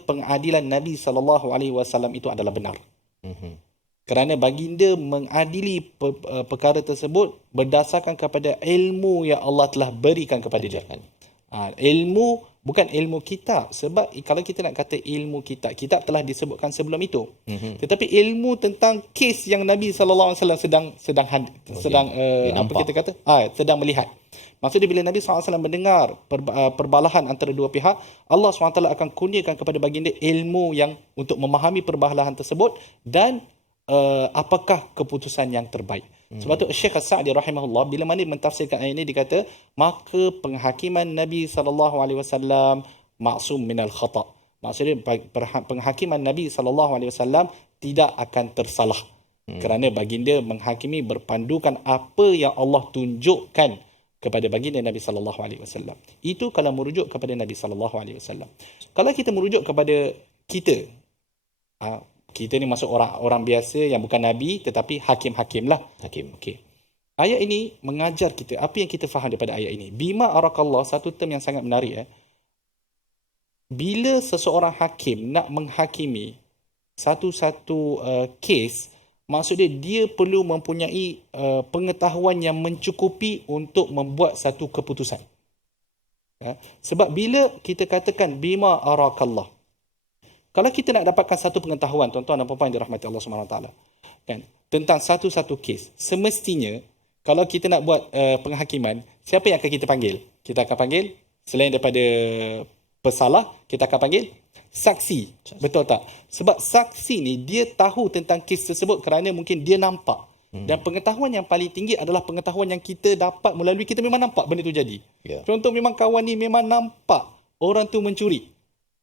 pengadilan Nabi SAW itu adalah benar. Kerana baginda mengadili perkara tersebut berdasarkan kepada ilmu yang Allah telah berikan kepada dia. Ilmu bukan ilmu kitab, sebab kalau kita nak kata ilmu kitab telah disebutkan sebelum itu. Tetapi ilmu tentang kes yang Nabi SAW sedang apa kita kata sedang melihat. Maksudnya bila Nabi SAW mendengar perbalahan antara dua pihak, Allah SWT akan kurniakan kepada baginda ilmu yang untuk memahami perbalahan tersebut dan apakah keputusan yang terbaik. Sebab tu Syekh As-Sa'di rahimahullah bila mana mentafsirkan ayat ini, dia kata maka penghakiman Nabi SAW maksum minal khata'. Maksudnya penghakiman Nabi SAW tidak akan tersalah. Kerana baginda menghakimi berpandukan apa yang Allah tunjukkan kepada baginda Nabi SAW. Itu kalau merujuk kepada Nabi SAW. Kalau kita merujuk kepada kita, kita ni masuk orang biasa yang bukan Nabi tetapi hakim-hakim lah. Hakim. Okey. Ayat ini mengajar kita apa yang kita faham daripada ayat ini. Bima arakallah, satu term yang sangat menarik. Bila seseorang hakim nak menghakimi satu-satu kes, maksudnya dia perlu mempunyai pengetahuan yang mencukupi untuk membuat satu keputusan. Sebab bila kita katakan bima arakallah, kalau kita nak dapatkan satu pengetahuan, tuan-tuan dan puan-puan yang dirahmati Allah SWT, kan, tentang satu-satu kes, semestinya kalau kita nak buat penghakiman, siapa yang akan kita panggil? Kita akan panggil Selain daripada pesalah, kita akan panggil saksi. Betul tak? Sebab saksi ni dia tahu tentang kes tersebut kerana mungkin dia nampak. Dan pengetahuan yang paling tinggi adalah pengetahuan yang kita dapat melalui kita memang nampak benda tu jadi. Ya. Contoh memang kawan ni memang nampak orang tu mencuri.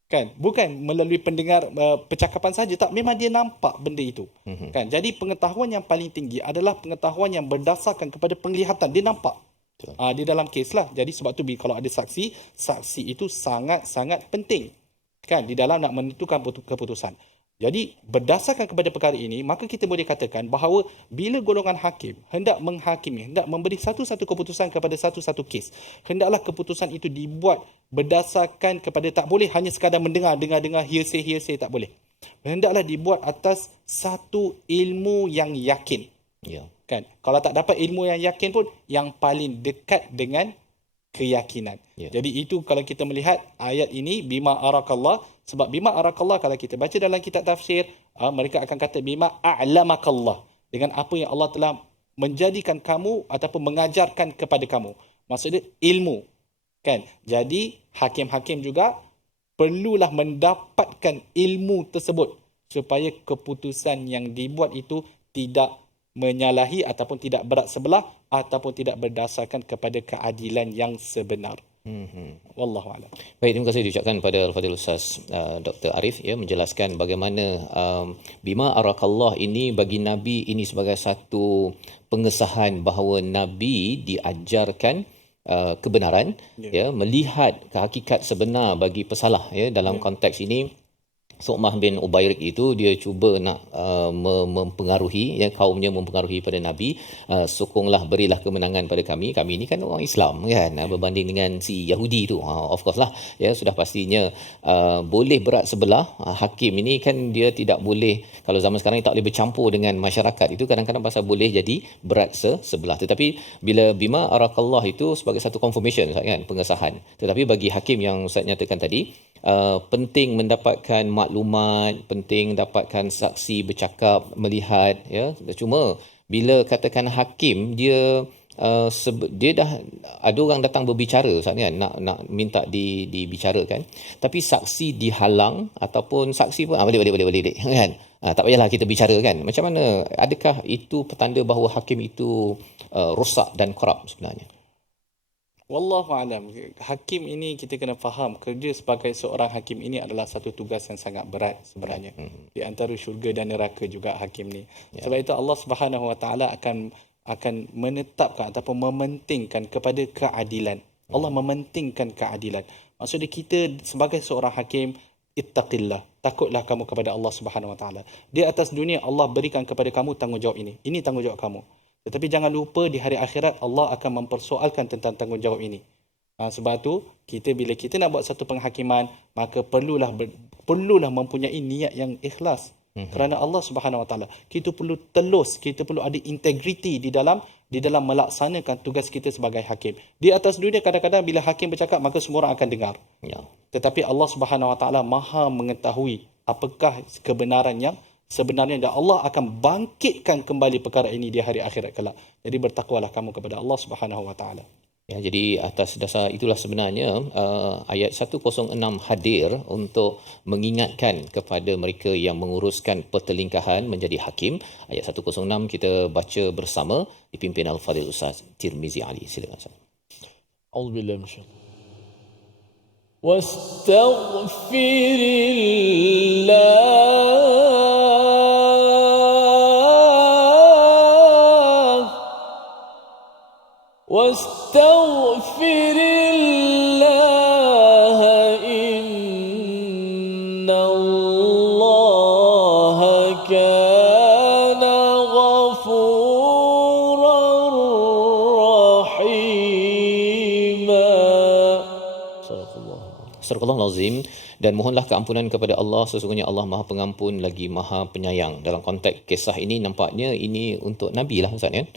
Kan? Bukan melalui pendengar percakapan saja, tak, memang dia nampak benda itu. Kan? Jadi pengetahuan yang paling tinggi adalah pengetahuan yang berdasarkan kepada penglihatan, dia nampak. Di dalam kes lah. Jadi sebab tu kalau ada saksi, saksi itu sangat-sangat penting. Kan? Di dalam nak menentukan keputusan. Jadi berdasarkan kepada perkara ini, maka kita boleh katakan bahawa bila golongan hakim hendak menghakimi, hendak memberi satu-satu keputusan kepada satu-satu kes, hendaklah keputusan itu dibuat berdasarkan kepada, tak boleh hanya sekadar mendengar hearsay, tak boleh. Hendaklah dibuat atas satu ilmu yang yakin. Ya. Kan? Kalau tak dapat ilmu yang yakin pun, yang paling dekat dengan keyakinan. Ya. Jadi itu kalau kita melihat ayat ini, bima arakallah. Sebab bima arakallah, kalau kita baca dalam kitab tafsir, mereka akan kata bima a'lamakallah, dengan apa yang Allah telah menjadikan kamu ataupun mengajarkan kepada kamu. Maksudnya ilmu. Kan? Jadi hakim-hakim juga perlulah mendapatkan ilmu tersebut supaya keputusan yang dibuat itu tidak menyalahi ataupun tidak berat sebelah ataupun tidak berdasarkan kepada keadilan yang sebenar. Wallahu a'lam. Baik, terima kasih diucapkan kepada Al-Fadhil Ustaz Dr. Arif ya, menjelaskan bagaimana bima arakallah ini bagi Nabi ini sebagai satu pengesahan bahawa Nabi diajarkan kebenaran, ya, melihat hakikat sebenar bagi pesalah ya. Dalam konteks ini Su'mah bin Ubairik itu dia cuba nak mempengaruhi ya, kaumnya mempengaruhi pada Nabi, sokonglah, berilah kemenangan pada kami ini kan orang Islam kan, berbanding dengan si Yahudi tu, of course lah ya, sudah pastinya boleh berat sebelah. Hakim ini kan dia tidak boleh, kalau zaman sekarang tak boleh bercampur dengan masyarakat, itu kadang-kadang pasal boleh jadi berat sebelah. Tetapi bila bima arakallah itu sebagai satu confirmation kan, pengesahan. Tetapi bagi hakim yang Ustaz nyatakan tadi, penting mendapatkan maklumat, penting dapatkan saksi bercakap, melihat ya. Cuma bila katakan hakim dia dia dah ada orang datang berbicara Ustaz kan, nak minta dibicarakan, tapi saksi dihalang ataupun saksi pun boleh kan, tak payahlah kita bicara kan. Macam mana, adakah itu petanda bahawa hakim itu rosak dan korup sebenarnya? Wallahu alam. Hakim ini kita kena faham, kerja sebagai seorang hakim ini adalah satu tugas yang sangat berat sebenarnya. Di antara syurga dan neraka juga hakim ni. Sebab itu Allah Subhanahu Wa Taala akan menetapkan ataupun mementingkan kepada keadilan. Allah mementingkan keadilan. Maksudnya kita sebagai seorang hakim, ittaqillah, takutlah kamu kepada Allah Subhanahu Wa Taala. Di atas dunia Allah berikan kepada kamu tanggungjawab ini. Ini tanggungjawab kamu. Tetapi jangan lupa di hari akhirat Allah akan mempersoalkan tentang tanggungjawab ini. Sebab tu bila kita nak buat satu penghakiman, maka perlulah mempunyai niat yang ikhlas. Kerana Allah Subhanahu Wa Taala, kita perlu telus, kita perlu ada integriti di dalam melaksanakan tugas kita sebagai hakim. Di atas dunia kadang-kadang bila hakim bercakap maka semua orang akan dengar. Ya. Tetapi Allah Subhanahu Wa Taala Maha mengetahui apakah kebenaran yang sebenarnya, dan Allah akan bangkitkan kembali perkara ini di hari akhirat kelak. Jadi bertakwalah kamu kepada Allah Subhanahu Wa Taala. Ya, jadi atas dasar itulah sebenarnya ayat 106 hadir untuk mengingatkan kepada mereka yang menguruskan pertelingkahan menjadi hakim. Ayat 106 kita baca bersama dipimpin Al-Fadhil Ustaz Tirmizi Ali. Silakan Ustaz. A'udzubillahi minasyaitanir واستغفر الله إن الله كان غفورا رحيما. Astagfirullahalazim. Dan mohonlah keampunan kepada Allah, sesungguhnya Allah Maha Pengampun lagi Maha Penyayang. Dalam konteks kisah ini nampaknya ini untuk Nabi lah Ustaz kan,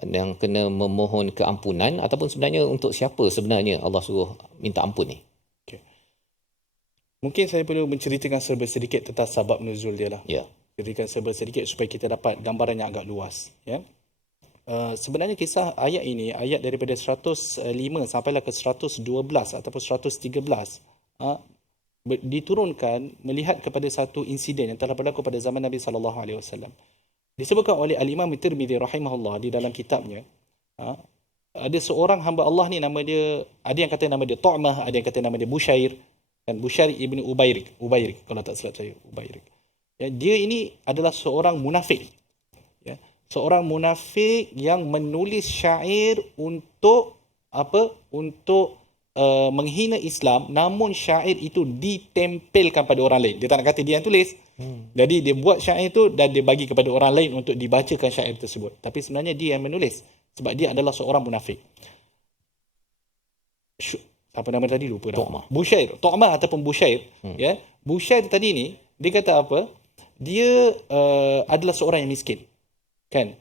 yang kena memohon keampunan, ataupun sebenarnya untuk siapa sebenarnya Allah suruh minta ampun ni? Okay. Mungkin saya perlu menceritakan serba sedikit tentang sebab nuzul dia lah. Ya. Ceritakan serba sedikit supaya kita dapat gambaran yang agak luas. Ya. sebenarnya kisah ayat ini, ayat daripada 105 sampailah ke 112 ataupun 113, diturunkan melihat kepada satu insiden yang telah berlaku pada zaman Nabi SAW. Disebutkan oleh Al-Imam Tirmidzi rahimahullah di dalam kitabnya, ada seorang hamba Allah ni, nama dia, ada yang kata nama dia Tu'mah, ada yang kata nama dia Bushair, dan Bushair ibni Ubairik kalau tak silap saya, Ubairik. Ya, dia ini adalah seorang munafik. Ya, seorang munafik yang menulis syair untuk apa? Untuk menghina Islam, namun syair itu ditempelkan pada orang lain. Dia tak nak kata dia yang tulis. Jadi dia buat syair itu dan dia bagi kepada orang lain untuk dibacakan syair tersebut. Tapi sebenarnya dia yang menulis sebab dia adalah seorang munafik. Apa nama tadi lupa dah. Bushair, Tu'mah ataupun Bushair. Ya, Bushair tadi ni dia kata apa? Dia adalah seorang yang miskin. Kan?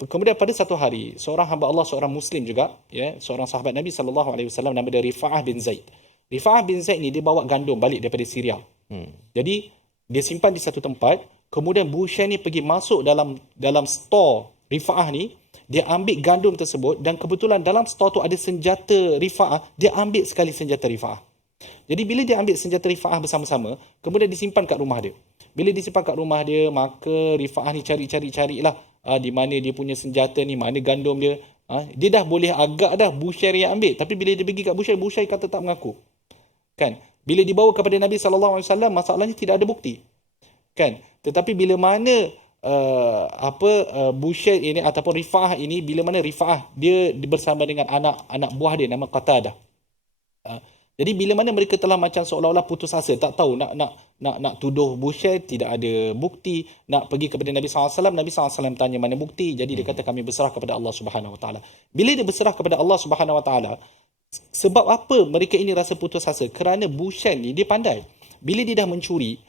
Kemudian pada satu hari, seorang hamba Allah, seorang Muslim juga, ya, seorang sahabat Nabi SAW, nama dia Rifa'ah bin Zaid. Rifa'ah bin Zaid ni dia bawa gandum balik daripada Syria. Jadi dia simpan di satu tempat. Kemudian Bushair ni pergi masuk dalam store Rifa'ah ni. Dia ambil gandum tersebut dan kebetulan dalam store tu ada senjata Rifa'ah. Dia ambil sekali senjata Rifa'ah. Jadi bila dia ambil senjata Rifa'ah bersama-sama, kemudian disimpan kat rumah dia. Bila disimpan kat rumah dia, maka Rifa'ah ni cari-carilah di mana dia punya senjata ni, mana gandum dia. Dia dah boleh agak dah Bushair yang ambil. Tapi bila dia pergi kat Bushair, Bushair kata tak mengaku. Kan? Bila dibawa kepada Nabi SAW, masalahnya tidak ada bukti. Kan? Tetapi bila mana Bushair ini ataupun Rifa'ah ini, bila mana Rifa'ah dia bersama dengan anak buah dia nama Qatadah. Jadi bila mana mereka telah macam seolah-olah putus asa, tak tahu nak tuduh Bushair, tidak ada bukti, nak pergi kepada Nabi SAW, Nabi SAW tanya mana bukti. Jadi dia kata kami berserah kepada Allah Subhanahu Wa Taala. Bila dia berserah kepada Allah Subhanahu Wa Taala, sebab apa mereka ini rasa putus asa? Kerana Bushair ni dia pandai. Bila dia dah mencuri,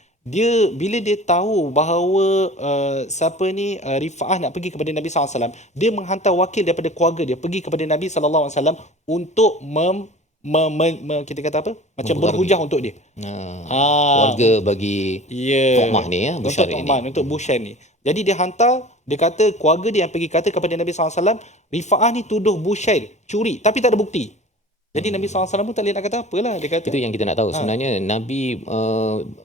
bila dia tahu bahawa Rifa'ah nak pergi kepada Nabi SAW, dia menghantar wakil daripada keluarga dia pergi kepada Nabi SAW untuk kita kata apa? Macam berhujah untuk dia. Keluarga bagi Tu'mah ni, ya, Bushair ini. Untuk Bushair ni. Jadi dia hantar, dia kata keluarga dia yang pergi kata kepada Nabi SAW, Rifa'ah ni tuduh Bushair curi, tapi tak ada bukti. Jadi Nabi SAW pun tak boleh nak kata apalah. Dia kata, itu yang kita nak tahu. Sebenarnya Nabi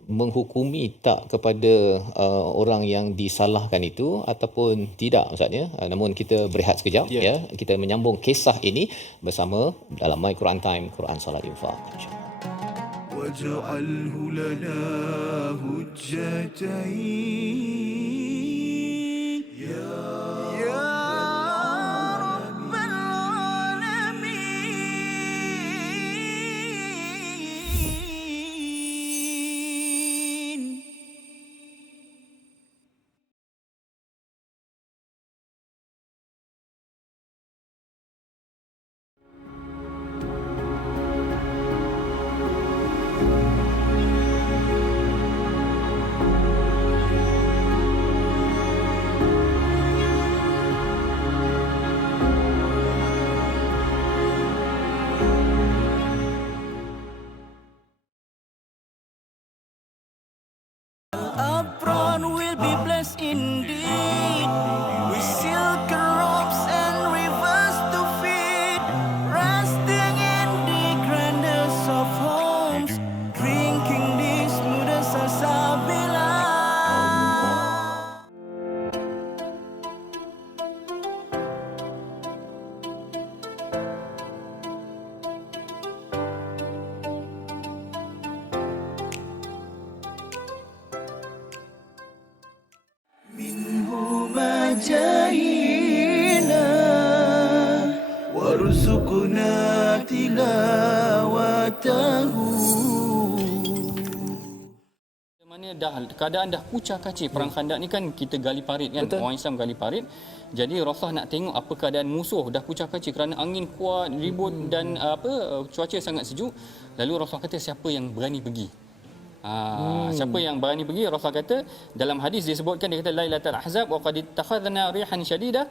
menghukumi tak kepada orang yang disalahkan itu ataupun tidak, maksudnya. Namun kita berehat sekejap, ya. Kita menyambung kisah ini bersama dalam My Quran Time, Quran Salat Infaq, insya-Allah. waj'alhu lana hujjatain indeed. We silken ropes and rivers to feed, resting in the grandest of homes, drinking the smoothest salsabila. جاهنا وارزقنا تلاوته. Mana keadaan dah kucar kacir. Perang Khandak ni kan kita gali parit kan. Betul. Orang Islam gali parit. Jadi Rasulullah nak tengok apa keadaan musuh dah kucar kacir kerana angin kuat, ribut dan cuaca sangat sejuk. Lalu Rasulullah kata siapa yang berani pergi? Siapa yang berani pergi? Rasulullah kata dalam hadis disebutkan, dia kata Lailatul Ahzab wa qad ittakhadna rihan shadida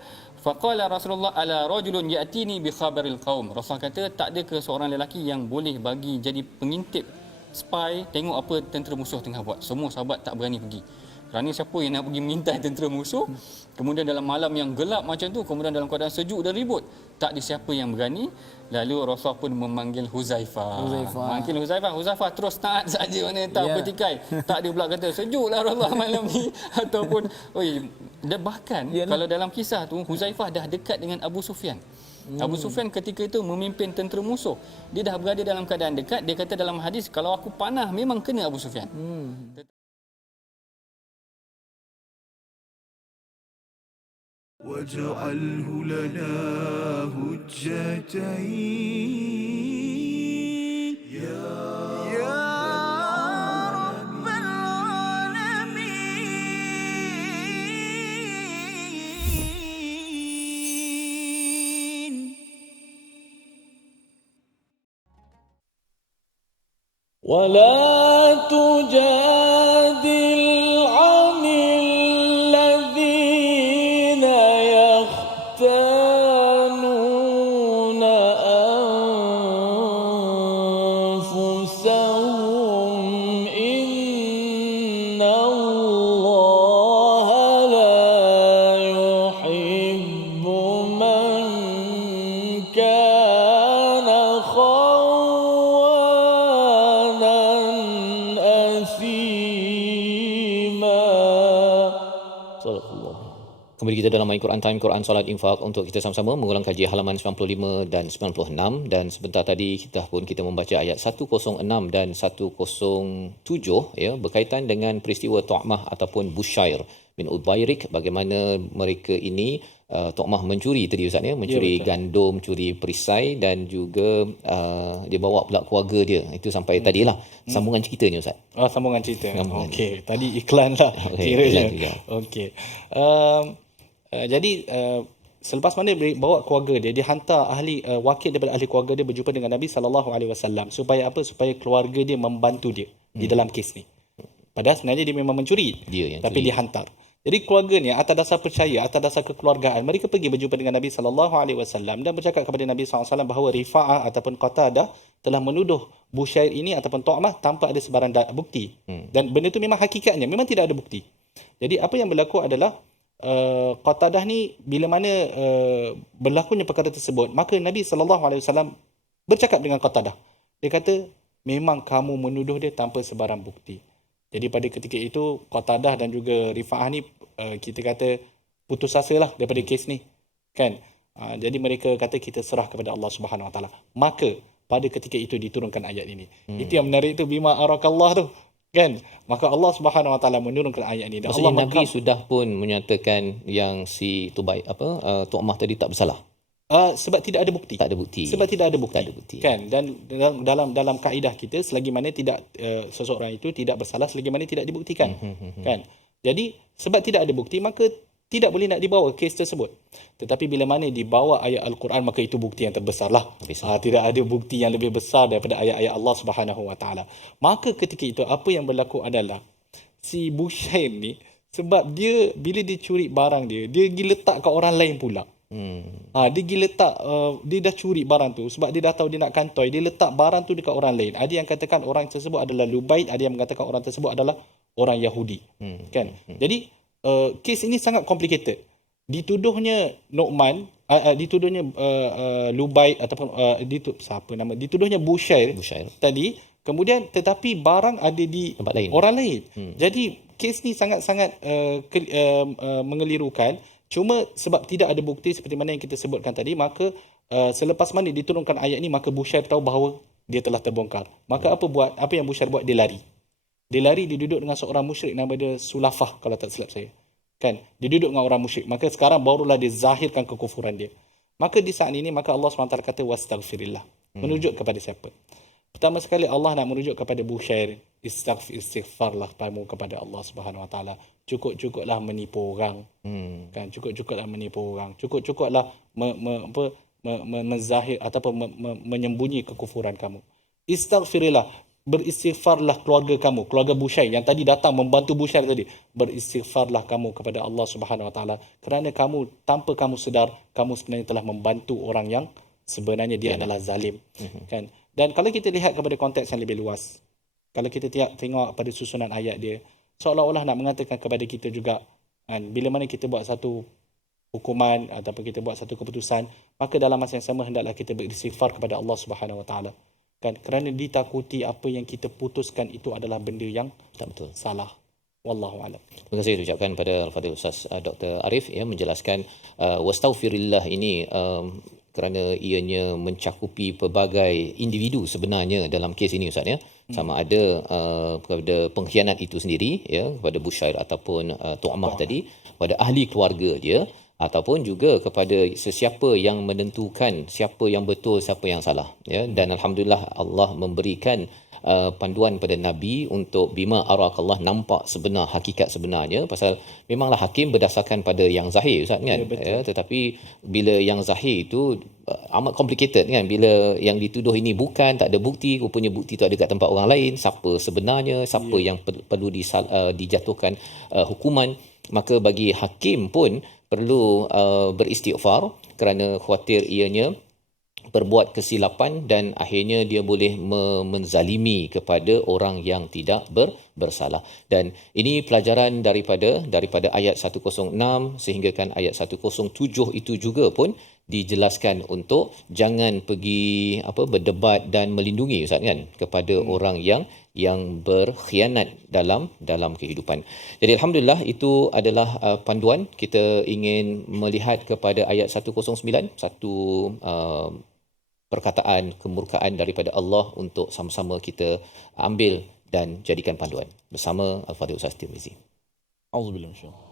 faqala Rasulullah ala rajulun ya'tini bi khabaril qaum. Rasulullah kata tak ada ke seorang lelaki yang boleh bagi jadi pengintip, spy, tengok apa tentera musuh tengah buat. Semua sahabat tak berani pergi. Kerana siapa yang nak pergi mengintai tentera musuh, kemudian dalam malam yang gelap macam tu, kemudian dalam keadaan sejuk dan ribut, tak ada siapa yang berani. Lalu Rasulullah pun memanggil Huzaifah. Manggil Huzaifah terus taat saja, mana tak bertikai. Tak ada pula kata sejuklah Rasulullah malam ni ataupun dan bahkan kalau dalam kisah tu Huzaifah dah dekat dengan Abu Sufyan. Abu Sufyan ketika itu memimpin tentera musuh. Dia dah berada dalam keadaan dekat. Dia kata dalam hadis, kalau aku panah memang kena Abu Sufyan. واجعله لنا هجتين يا رب العالمين. ولا تجادل عن الذين يختانون أنفسهم إن الله لا يحب من كان خوانا أثيما. صدق الله. Kembali kita dalam My Quran Time, Quran Salat Infak untuk kita sama-sama mengulang kaji halaman 95 dan 96, dan sebentar tadi kita membaca ayat 106 dan 107 ya, berkaitan dengan peristiwa Tu'mah ataupun Bushair bin Ubairik, bagaimana mereka ini Tu'mah mencuri tadi Ustaz ya, mencuri gandum, curi perisai, dan juga dia bawa pula keluarga dia. Itu sampai tadilah sambungan ceritanya Ustaz. Sambungan cerita. Okey, tadi iklan lah. Kiranya. Okey. Jadi selepas mana dia bawa keluarga dia hantar ahli wakil daripada ahli keluarga dia berjumpa dengan Nabi SAW supaya apa? Supaya keluarga dia membantu dia di dalam kes ni. Padahal sebenarnya dia memang mencuri, tapi dia hantar. Jadi keluarga ni atas dasar percaya, atas dasar kekeluargaan, mereka pergi berjumpa dengan Nabi SAW dan bercakap kepada Nabi SAW bahawa Rifa'ah ataupun Qatadah telah menuduh Bushair ini ataupun Tu'mah tanpa ada sebarang bukti. Dan benda itu memang hakikatnya, memang tidak ada bukti. Jadi apa yang berlaku adalah Qatadah ni bila mana berlakunya perkara tersebut, maka Nabi SAW bercakap dengan Qatadah. Dia kata, memang kamu menuduh dia tanpa sebarang bukti. Jadi pada ketika itu Qatadah dan juga Rifa'ah ni kita kata putus asa lah daripada kes ni, kan? Jadi mereka kata kita serah kepada Allah Subhanahu Wa Taala. Maka pada ketika itu diturunkan ayat ini. Itu yang menarik tu, bima arakallah tu, kan? Maka Allah Subhanahu Wa Taala menurunkan ayat ini. Dan Maksudnya Allah Nabi sudah pun menyatakan yang si Tu'mah tadi tak bersalah. Sebab tidak ada bukti. Tak ada bukti. Sebab tidak ada bukti. Tak ada bukti. Kan? Dan dalam kaedah kita, selagi mana tidak seseorang itu tidak bersalah selagi mana tidak dibuktikan. Kan? Jadi sebab tidak ada bukti, maka tidak boleh nak dibawa kes tersebut. Tetapi bila mana dibawa ayat Al-Quran, maka itu bukti yang terbesar lah. Tidak ada bukti yang lebih besar daripada ayat-ayat Allah Subhanahu Wa Taala. Maka ketika itu apa yang berlaku adalah si Bushair ni, sebab dia bila dia curi barang dia pergi letak kat orang lain pula. Dia pergi letak, dia dah curi barang tu sebab dia dah tahu dia nak kantoi, dia letak barang tu dekat orang lain. Ada yang katakan orang tersebut adalah Lubaid, ada yang mengatakan orang tersebut adalah orang Yahudi. Kan? Jadi kes ini sangat complicated. Dituduhnya Nu'man, dituduhnya Lubaid ataupun dituduhnya Bushair tadi, kemudian tetapi barang ada di tempat lain, orang lain. Jadi kes ni sangat-sangat mengelirukan. Cuma sebab tidak ada bukti seperti mana yang kita sebutkan tadi, maka selepas mana diturunkan ayat ni, maka Bushair tahu bahawa dia telah terbongkar. Maka apa yang Bushair buat? Dia lari. Dia duduk dengan seorang musyrik nama dia Sulafah, kalau tak silap saya. Kan? Dia duduk dengan orang musyrik. Maka sekarang barulah dia zahirkan kekufuran dia. Maka di saat ini, maka Allah SWT kata wastaghfirillah. Menunjuk kepada siapa? Pertama sekali Allah nak menunjuk kepada Bushair, istighfarlah kamu kepada Allah Subhanahu Wa Taala. Cukup-cukuplah menipu orang. Kan? Cukup-cukuplah menipu orang. Cukup-cukuplah menzahir ataupun menyembunyi kekufuran kamu. Istighfirillah, beristighfarlah keluarga kamu, keluarga Bushair yang tadi datang membantu Bushair tadi. Beristighfarlah kamu kepada Allah Subhanahu Wa Taala, kerana kamu tanpa kamu sedar, kamu sebenarnya telah membantu orang yang sebenarnya dia adalah zalim. Kan? Dan kalau kita lihat kepada konteks yang lebih luas, kalau kita tengok pada susunan ayat dia, seolah-olah nak mengatakan kepada kita juga kan, bila mana kita buat satu hukuman ataupun kita buat satu keputusan, maka dalam masa yang sama hendaklah kita beristighfar kepada Allah Subhanahu Wa Taala kan, kerana ditakuti apa yang kita putuskan itu adalah benda yang Tak betul. salah. Wallahu a'lam. Terima kasih diucapkan pada Al-Fadhil Ustaz Dr. Arif ya, menjelaskan wastaghfirillah ini kerana ianya mencakupi pelbagai individu sebenarnya dalam kes ini Ustaz ya. Sama ada kepada pengkhianat itu sendiri ya, kepada Bushair ataupun Tu'mah tadi, pada ahli keluarga dia, ataupun juga kepada sesiapa yang menentukan siapa yang betul siapa yang salah ya. Dan alhamdulillah Allah memberikan panduan pada Nabi untuk bima arakallah, nampak sebenar hakikat sebenarnya, pasal memanglah hakim berdasarkan pada yang zahir Ustaz kan ya, tetapi bila yang zahir itu amat complicated kan, bila yang dituduh ini bukan, tak ada bukti, rupanya bukti tu ada kat tempat orang lain, siapa sebenarnya, siapa yang perlu dijatuhkan hukuman, maka bagi hakim pun perlu beristighfar kerana khuatir ianya berbuat kesilapan dan akhirnya dia boleh menzalimi kepada orang yang tidak bersalah. Dan ini pelajaran daripada ayat 106 sehinggakan ayat 107 itu juga pun dijelaskan untuk jangan pergi berdebat dan melindungi Ustaz kan kepada orang yang berkhianat dalam kehidupan. Jadi alhamdulillah itu adalah panduan. Kita ingin melihat kepada ayat 109, satu perkataan kemurkaan daripada Allah untuk sama-sama kita ambil dan jadikan panduan bersama Al-Fadhil Ustaz Tirmizi. Auzubillahi minasyaitanir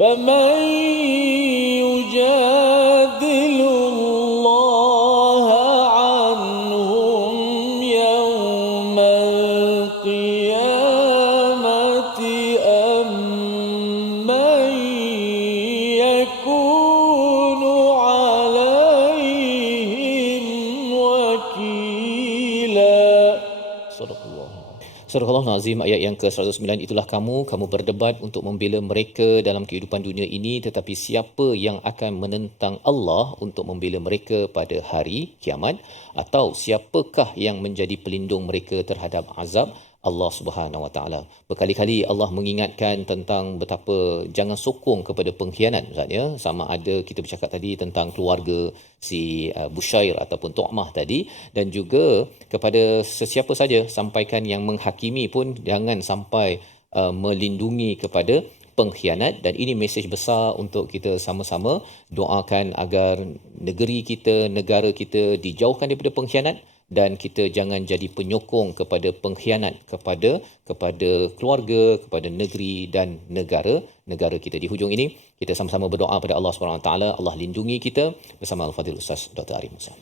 فمن يجادل الله عنهم يوم القيامة أم من يكون عليهم وكيلا. Surah Al-Nazim ayat yang ke-109, itulah kamu berdebat untuk membela mereka dalam kehidupan dunia ini, tetapi siapa yang akan menentang Allah untuk membela mereka pada hari kiamat, atau siapakah yang menjadi pelindung mereka terhadap azab Allah Subhanahu Wa Taala. Berkali-kali Allah mengingatkan tentang betapa jangan sokong kepada pengkhianat Ustaz ya. Sama ada kita bercakap tadi tentang keluarga si Bushair ataupun Tu'mah tadi, dan juga kepada sesiapa saja, sampaikan yang menghakimi pun jangan sampai melindungi kepada pengkhianat. Dan ini mesej besar untuk kita sama-sama doakan agar negeri kita, negara kita dijauhkan daripada pengkhianat, dan kita jangan jadi penyokong kepada pengkhianat kepada keluarga, kepada negeri dan negara kita. Di hujung ini kita sama-sama berdoa pada Allah SWT, Allah lindungi kita bersama Al-Fadhil Ustaz Dr. Arif Musa.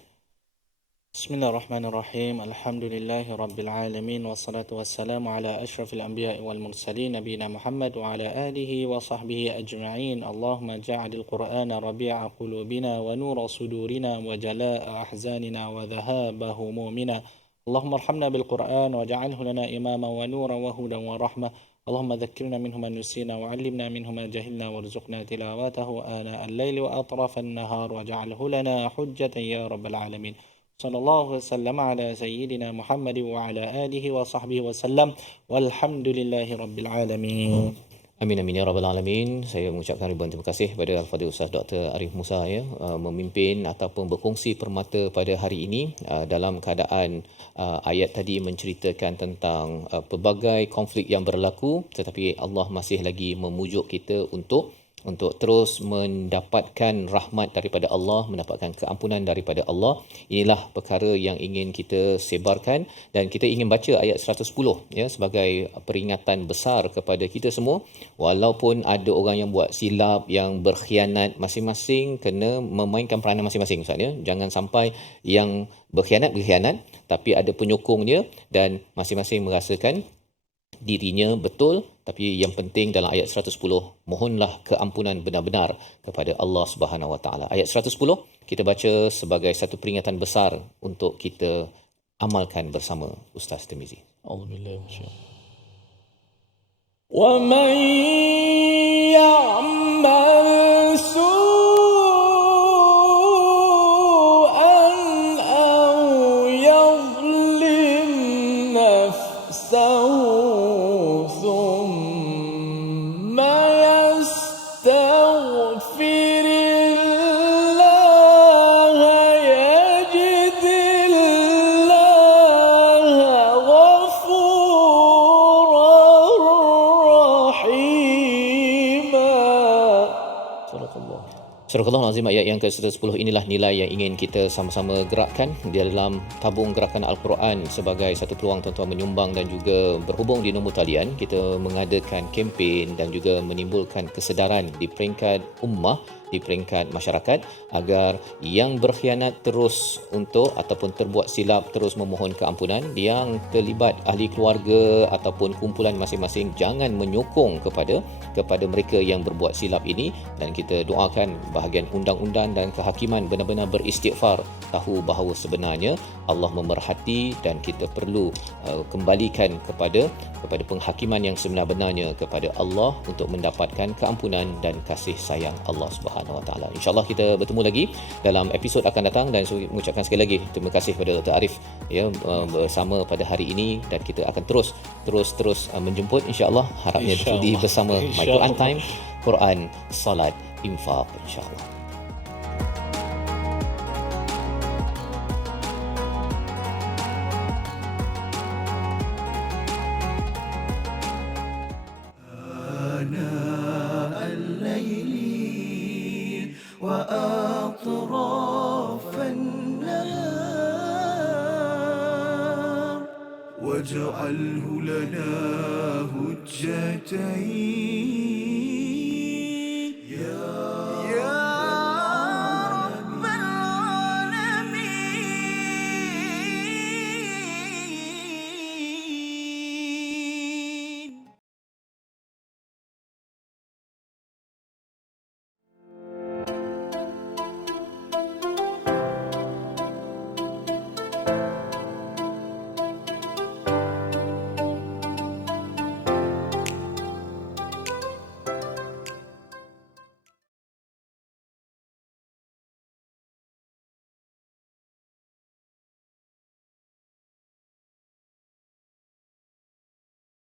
Bismillahirrahmanirrahim. Alhamdulillahi rabbil alamin, wassalatu wassalamu ala asyrafil anbiya'i wal mursalin nabiyina Muhammad wa ala alihi wa sahbihi ajma'in. Allahumma ja'alil Qur'ana rabi'a qulubina wa nura sudurina wa jala'a ahzanina wa dhahaba humumina. Allahumma arhamna bil Qur'an wa ja'alhu lana imama wa nura wa hudan wa rahmah. Allahumma dhakkirna minhu ma nusina wa 'allimna minhu ma jahilna warzuqna tilawatahu ana al-laili wa atrafa an-nahar wa ja'alhu lana hujjatan ya rabbal alamin. Sallallahu wasallam ala sayyidina Muhammad wa ala alihi wa sahbihi wasallam walhamdulillahi rabbil alamin. Amin amin ya rabbal alamin. Saya mengucapkan ribuan terima kasih kepada Al-Fadhil Ustaz Dr. Arif Musa ya, memimpin ataupun berkongsi permata pada hari ini dalam keadaan ayat tadi menceritakan tentang pelbagai konflik yang berlaku, tetapi Allah masih lagi memujuk kita untuk terus mendapatkan rahmat daripada Allah, mendapatkan keampunan daripada Allah. Inilah perkara yang ingin kita sebarkan, dan kita ingin baca ayat 110 ya sebagai peringatan besar kepada kita semua. Walaupun ada orang yang buat silap, yang berkhianat, masing-masing kena memainkan peranan masing-masing Ustaz ya. Jangan sampai yang berkhianat, tapi ada penyokongnya dan masing-masing merasakan dirinya betul, tapi yang penting dalam ayat 110, mohonlah keampunan benar-benar kepada Allah Subhanahu Wa Taala. Ayat 110 kita baca sebagai satu peringatan besar untuk kita amalkan bersama Ustaz Tirmizi. Alhamdulillah, masya-Allah. ومن يعمل سوءا أو يظلم نفسه ثم يستغفر الله يجد الله غفورا رحيما. Surah Al-Azim ayat yang ke-110 inilah nilai yang ingin kita sama-sama gerakkan di dalam tabung gerakan Al-Quran sebagai satu peluang tuan-tuan menyumbang dan juga berhubung di nombor talian. Kita mengadakan kempen dan juga menimbulkan kesedaran di peringkat ummah, di peringkat masyarakat agar yang berkhianat terus untuk ataupun terbuat silap terus memohon keampunan, yang terlibat ahli keluarga ataupun kumpulan masing-masing jangan menyokong kepada mereka yang berbuat silap ini, dan kita doakan bahagian undang-undang dan kehakiman benar-benar beristighfar, tahu bahawa sebenarnya Allah memerhati dan kita perlu kembalikan kepada penghakiman yang sebenar-benarnya kepada Allah untuk mendapatkan keampunan dan kasih sayang Allah Subhanahu Wa Taala. InsyaAllah kita bertemu lagi dalam episod akan datang, dan saya mengucapkan sekali lagi terima kasih kepada Dr. Arif ya bersama pada hari ini, dan kita akan terus menjemput insyaAllah, harapnya sudi bersama My Quran Time, Quran, Salat, Infaq insyaAllah. آناء الليل وأطراف النهار واجعله لنا هجتين